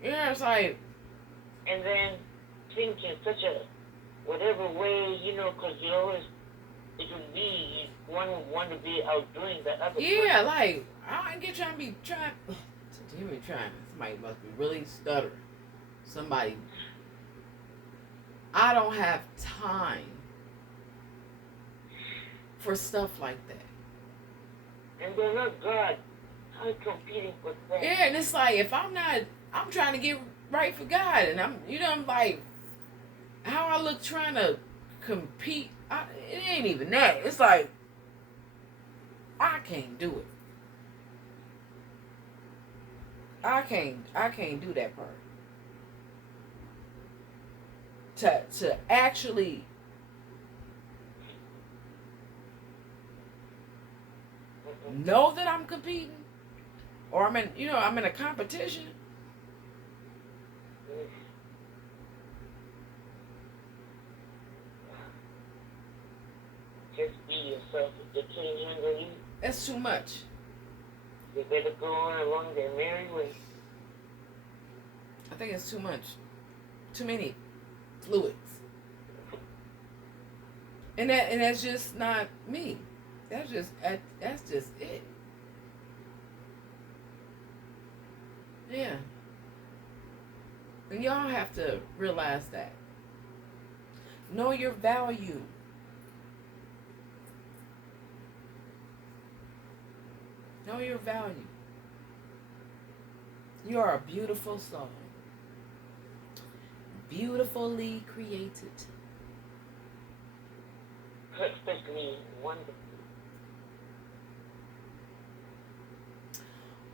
Yeah, it's like. And then think in such a whatever way, because you always. It would be one would want to be outdoing the other. Yeah, person. like I ain't trying to be trying. Somebody must be really stuttering. Somebody. I don't have time for stuff like that. And they're not God. How are you competing with them? Yeah, and it's like if I'm trying to get right for God, and I'm like, how I look trying to compete. It ain't even that. It's like I can't do it. I can't do that part. To actually know that I'm competing, or I'm in a competition. Just be yourself. If they can't handle you, That's too much. you better go on along their merry way. I think it's too much. Too many fluids. And that's just not me. That's just it. Yeah. And y'all have to realize that. Know your value. Know your value. You are a beautiful soul. Beautifully created. Perfectly wonderful.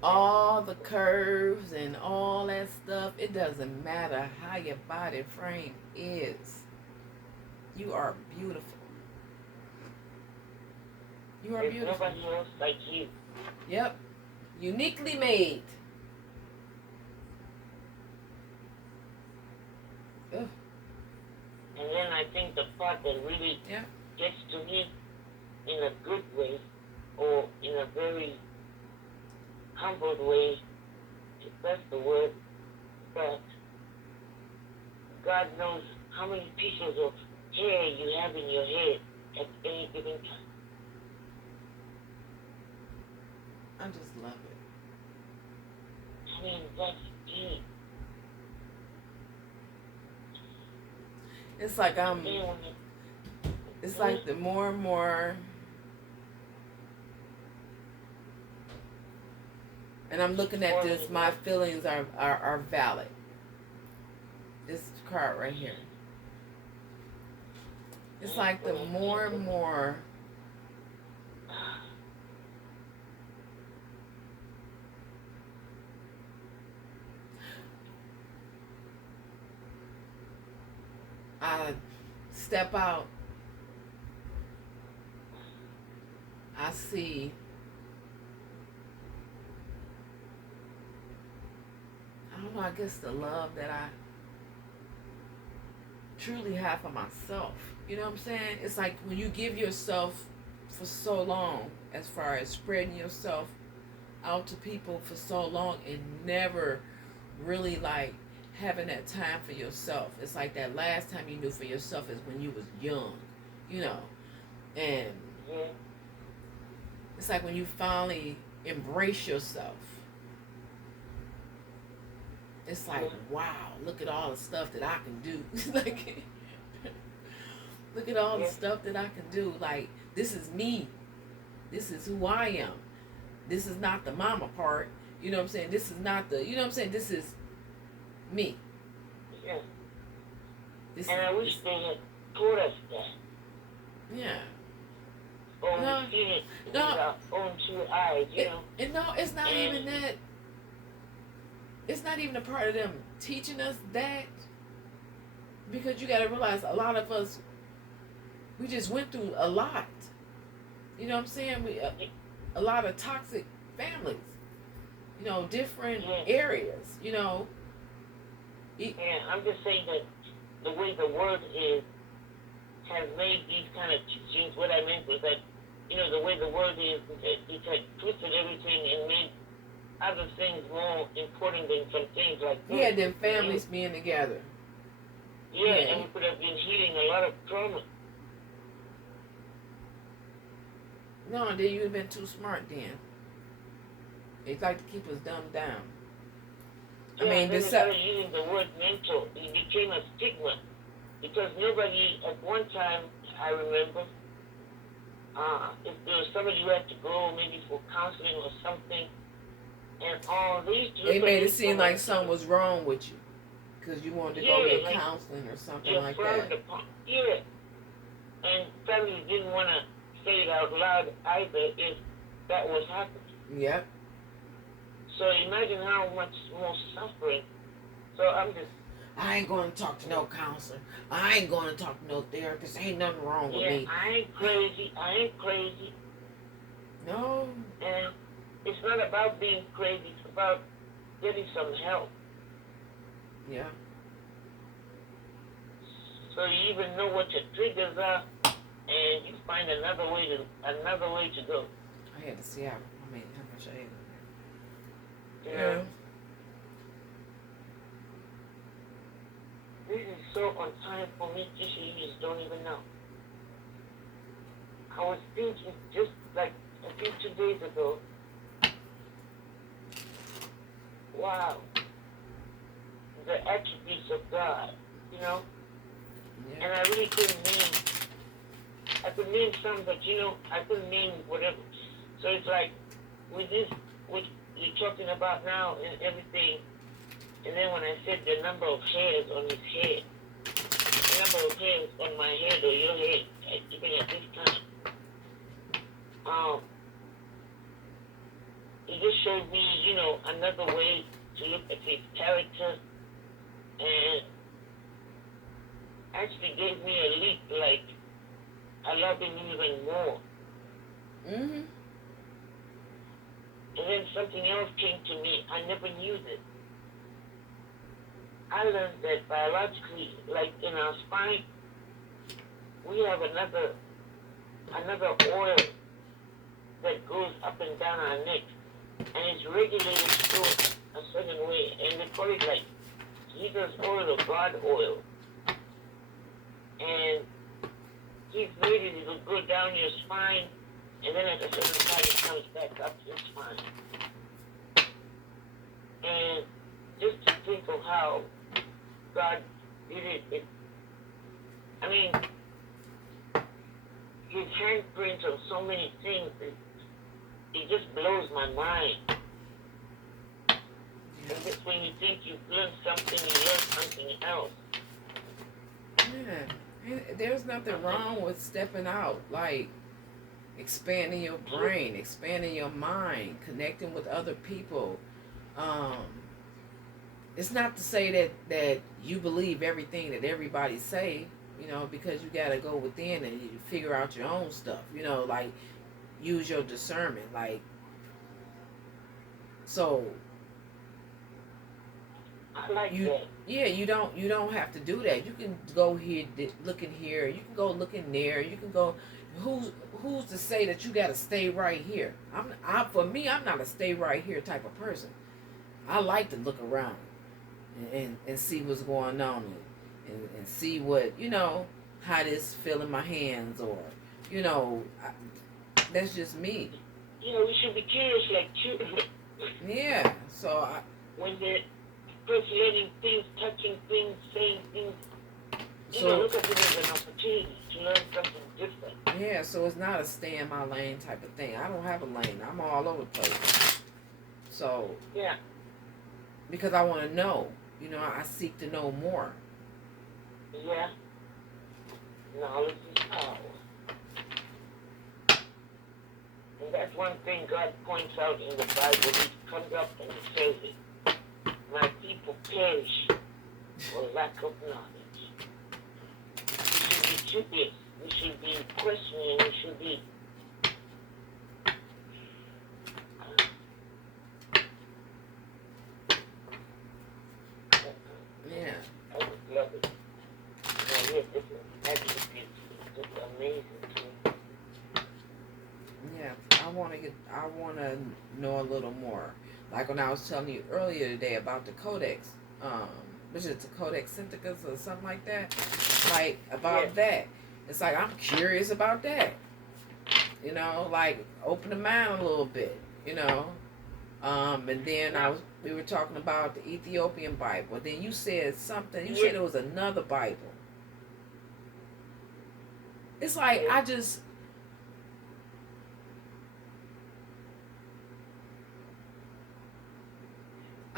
All the curves and all that stuff, it doesn't matter how your body frame is. You are beautiful. You are There's beautiful. nobody else like you. Yep. Uniquely made. Ugh. And then I think the part that really gets to me in a good way, or in a very humbled way, if that's the word, that God knows how many pieces of hair you have in your head at any given time. I just love it. I mean, that's deep. It's like it's like the more and more, and I'm looking at this, my feelings are valid. This card right here. It's like the more and more I step out, I see I don't know, I guess the love that I truly have for myself. You know what I'm saying? It's like when you give yourself for so long, as far as spreading yourself out to people for so long and never really like having that time for yourself. It's like that last time you knew for yourself is when you was young, you know. And it's like when you finally embrace yourself. It's like, wow, look at all the stuff that I can do. Like, look at all the stuff that I can do. Like, this is me. This is who I am. This is not the mama part. You know what I'm saying? This is not the, you know what I'm saying? This is me. Yeah. And I wish they had taught us that. Yeah. Or we seen it with our own two eyes, you know? And no, it's not even that. It's not even a part of them teaching us that, because you got to realize a lot of us, we just went through a lot. You know what I'm saying? A lot of toxic families, you know, different areas, you know. I'm just saying that the way the world has made these kind of teachings, what I meant was that, you know, the way the world is, it had twisted everything and made other things more important than some things like that. Yeah, them families being together. Yeah, and we could have been healing a lot of trauma. No, then you'd have been too smart then. They'd like to keep us dumbed down. Yeah, I mean, they started using the word mental. It became a stigma. Because nobody, at one time, I remember, if there was somebody who had to go maybe for counseling or something, and all these... They made it seem like something was wrong with you. Because you wanted to go get like counseling or something like that. Yeah. And families didn't want to say it out loud either if that was happening. Yep. So imagine how much more suffering. So I'm just... I ain't going to talk to no counselor. I ain't going to talk to no therapist. Ain't nothing wrong with me. I ain't crazy. No. And it's not about being crazy. It's about getting some help. Yeah. So you even know what your triggers are, and you find another way to go. I had to see how much I ate. Yeah. This is so on time for me, Tisha, you just don't even know. I was thinking just like, I think 2 days ago, wow, the attributes of God, you know? Yeah. And I really couldn't I could name some, but you know, I couldn't name whatever. So it's like, with this, what you're talking about now and everything, and then when I said the number of hairs on his head, the number of hairs on my head or your head, even at this time, it just showed me, you know, another way to look at his character, and actually gave me a leap, like, I love him even more. Mm-hmm. And then something else came to me. I never knew this. I learned that biologically, like in our spine, we have another oil that goes up and down our neck, and it's regulated to go a certain way, and they call it like Jesus oil or God oil. And he's made it, it'll go down your spine, and then at a certain time it comes back up your spine. God did it. I mean, his handprint on so many things, it just blows my mind. And just when you think you've learned something, you learn something else. Yeah. There's nothing wrong with stepping out, like expanding your brain, expanding your mind, connecting with other people. It's not to say that you believe everything that everybody say, because you got to go within and you figure out your own stuff, like use your discernment, like, so I like that. Yeah, you don't have to do that. You can go here, look in here. You can go look in there. You can go. Who's to say that you got to stay right here? For me, I'm not a stay right here type of person. I like to look around and see what's going on and see what how this feel in my hands, or that's just me. We should be curious like children. Yeah. So when they're first learning things, touching things, saying things, look at it as an opportunity to learn something different. Yeah, so it's not a stay in my lane type of thing. I don't have a lane. I'm all over the place. So yeah, because I want to know, I seek to know more. Yeah, knowledge is power, and that's one thing God points out in the Bible. He comes up and he says it. My people perish for lack of knowledge. We should be curious. We should be questioning. We should be. Yeah. I would love it. Now, here's different attributes. It's just amazing to me. Yeah, I want to know a little more. Like when I was telling you earlier today about the Codex, which is the Codex Sinaiticus or something like that. Like about that, it's like I'm curious about that. Like open the mind a little bit. And then we were talking about the Ethiopian Bible. Then you said something. You said it was another Bible. It's like I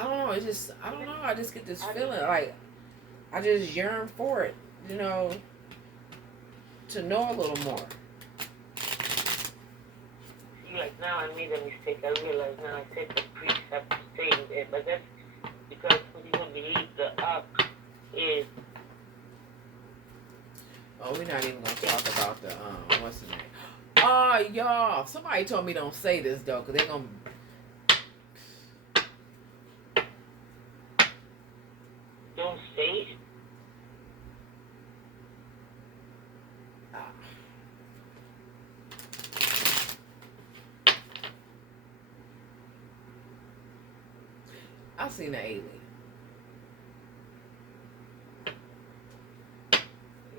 don't know. I don't know. I just get this feeling like I just yearn for it, to know a little more. Like now I made a mistake. I realize now I said the priests have to stay there, but that's because people believe the ark is. Oh, we're not even gonna talk about the what's the name? Oh, y'all! Somebody told me don't say this though, cause they're gonna. Don't say it. I seen an alien.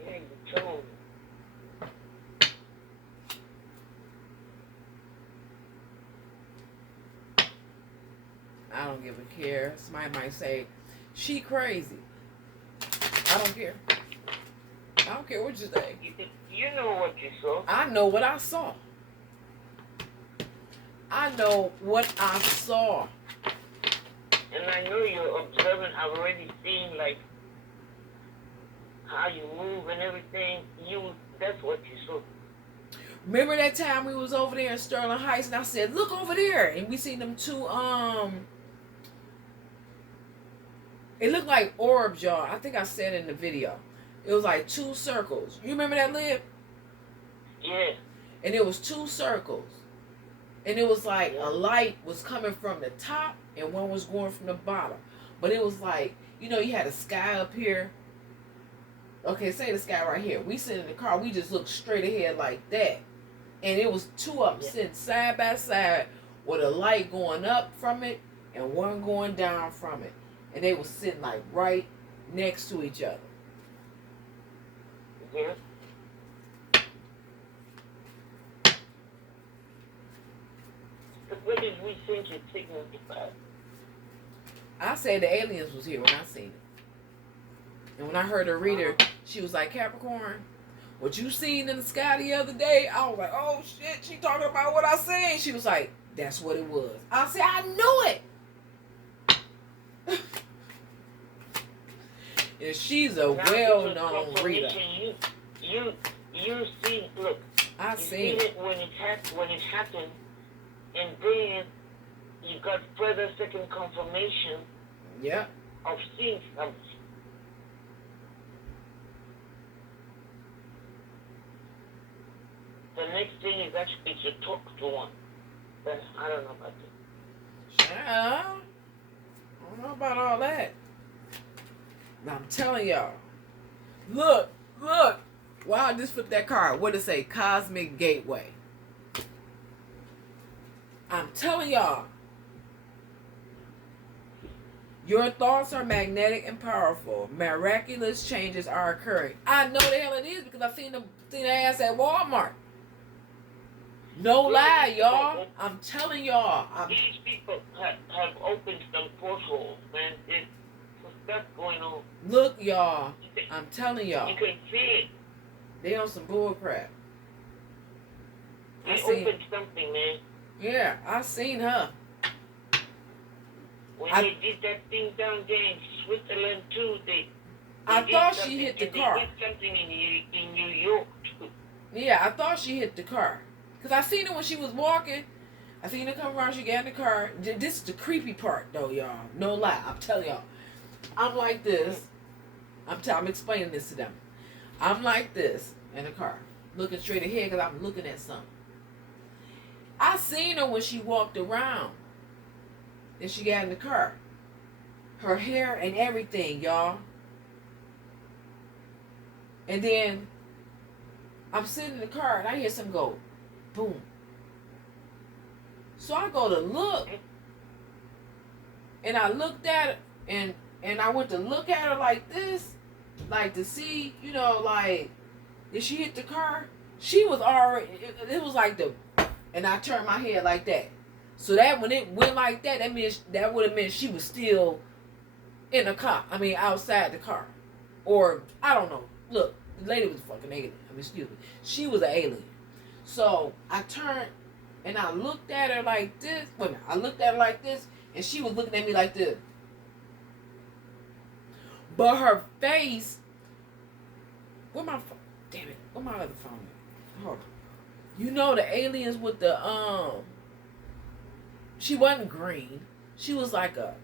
Yeah, you told me. I don't give a care. Somebody might say, she crazy. I don't care. I don't care what you say. You know what you saw. I know what I saw. I know what I saw. And I know you're observant. I've already seen, like, how you move and everything. That's what you saw. Remember that time we was over there in Sterling Heights and I said, look over there. And we seen them two, it looked like orbs, y'all. I think I said it in the video. It was like two circles. You remember that, Liv? Yeah. And it was two circles. And it was like a light was coming from the top and one was going from the bottom. But it was like, you had the sky up here. Okay, say the sky right here. We sit in the car, we just looked straight ahead like that. And it was two of them sitting side by side with a light going up from it and one going down from it. And they was sitting like right next to each other. Yeah. What did we think it signified? I said the aliens was here when I seen it. And when I heard her read her, she was like, Capricorn, what you seen in the sky the other day? I was like, oh shit, she talking about what I seen. She was like, that's what it was. I said, I knew it. And she's a well-known reader. You see, look. I see it when it happened, and then you got further second confirmation. Yeah. Of seeing something. The next thing is actually to talk to one. But I don't know about that. I don't know about all that. But I'm telling y'all. Look. Wow, I just flipped that card. What did it say? Cosmic Gateway. I'm telling y'all. Your thoughts are magnetic and powerful. Miraculous changes are occurring. I know the hell it is because I've seen the ass at Walmart. No lie, y'all. I'm telling y'all. These people have opened some portholes, man. There's some stuff going on. Look, y'all. I'm telling y'all. You can see it. They on some bull crap. They opened something, man. Yeah, I seen her. When they did that thing down there in Switzerland too, I thought she hit the car. They did something in New York too. Yeah, I thought she hit the car. Because I seen her when she was walking. I seen her come around, she got in the car. This is the creepy part though, y'all. No lie, I'm telling y'all. I'm like this. I'm explaining this to them. I'm like this in the car, looking straight ahead because I'm looking at something. I seen her when she walked around. Then she got in the car. Her hair and everything, y'all. And then I'm sitting in the car and I hear something go, boom. So I go to look. And I looked at her and I went to look at her like this. Like to see, you know, like, did she hit the car? She was already, it was like and I turned my head like that. So that when it went like that, that would have meant she was still in the car. I mean, outside the car. Or, I don't know. Look, the lady was a fucking alien. I mean, excuse me. She was an alien. So I turned and I looked at her like this. Wait a minute. I looked at her like this and she was looking at me like this. But her face, where my phone? Damn it, where my other phone at? Hold on. You know the aliens with the she wasn't green. She was like a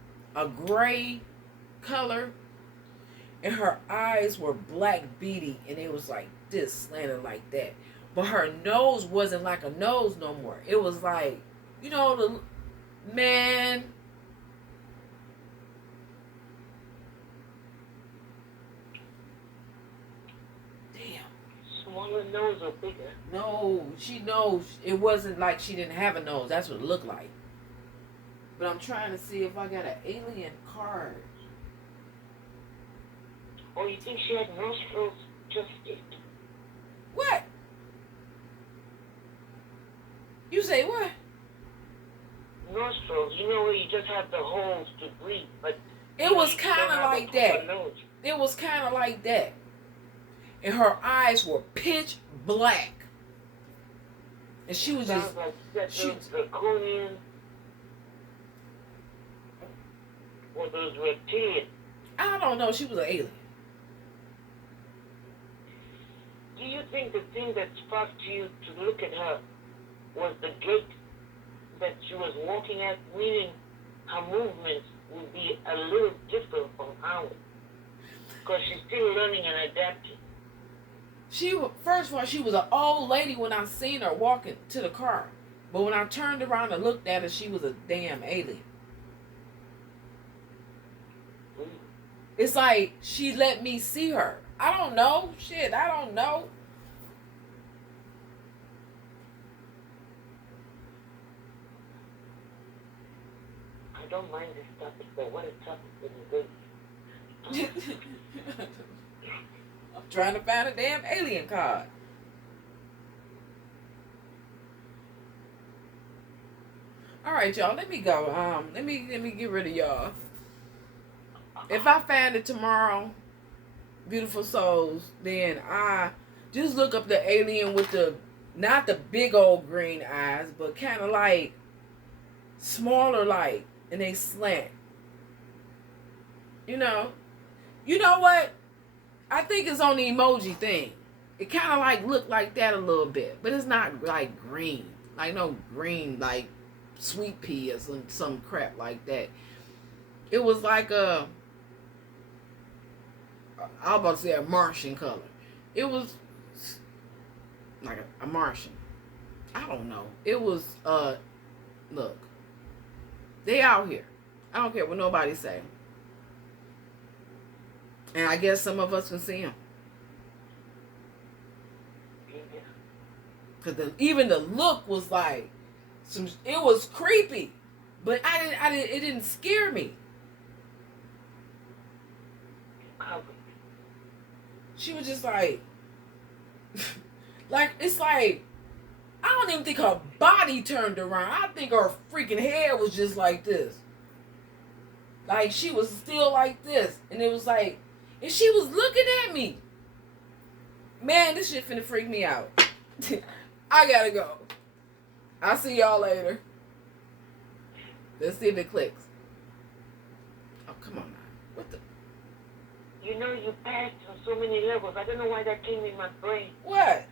gray color, and her eyes were black beady, and it was like this, slanted like that. But her nose wasn't like a nose no more. It was like, you know, the man. Smaller nose or bigger? No, she knows it wasn't like she didn't have a nose. That's what it looked like. But I'm trying to see if I got an alien card. Oh, you think she had nostrils just it? What? You say what? Nostrils. You know where you just have the holes to breathe, but it was kind of like that. It was kind of like that. And her eyes were pitch black. And she was just... like draconian. Or those reptilian. I don't know. She was an alien. Do you think the thing that sparked you to look at her was the gait that she was walking at, meaning her movements would be a little different from ours? Because she's still learning and adapting. First of all, she was an old lady when I seen her walking to the car. But when I turned around and looked at her, she was a damn alien. It's like she let me see her. I don't know. Shit, I don't know. I don't mind this topic, but what a topic is good. I'm trying to find a damn alien card. All right, y'all. Let me go. Let me get rid of y'all. If I find it tomorrow, beautiful souls, then I just look up the alien with the, not the big old green eyes, but kind of like smaller, like, and they slant. You know what? I think it's on the emoji thing. It kind of like looked like that a little bit, but it's not like green, like no green, like sweet pea or some crap like that. It was like I was about to say a Martian color. It was like a Martian. I don't know. It was look. They out here. I don't care what nobody say. And I guess some of us can see them. Because even the look was like, it was creepy. But it didn't scare me. She was just like, it's like, I don't even think her body turned around. I think her freaking hair was just like this. Like, she was still like this. And it was like, and she was looking at me. Man, this shit finna freak me out. I gotta go. I'll see y'all later. Let's see if it clicks. Oh, come on now. What the? You know, you passed on so many levels. I don't know why that came in my brain. What?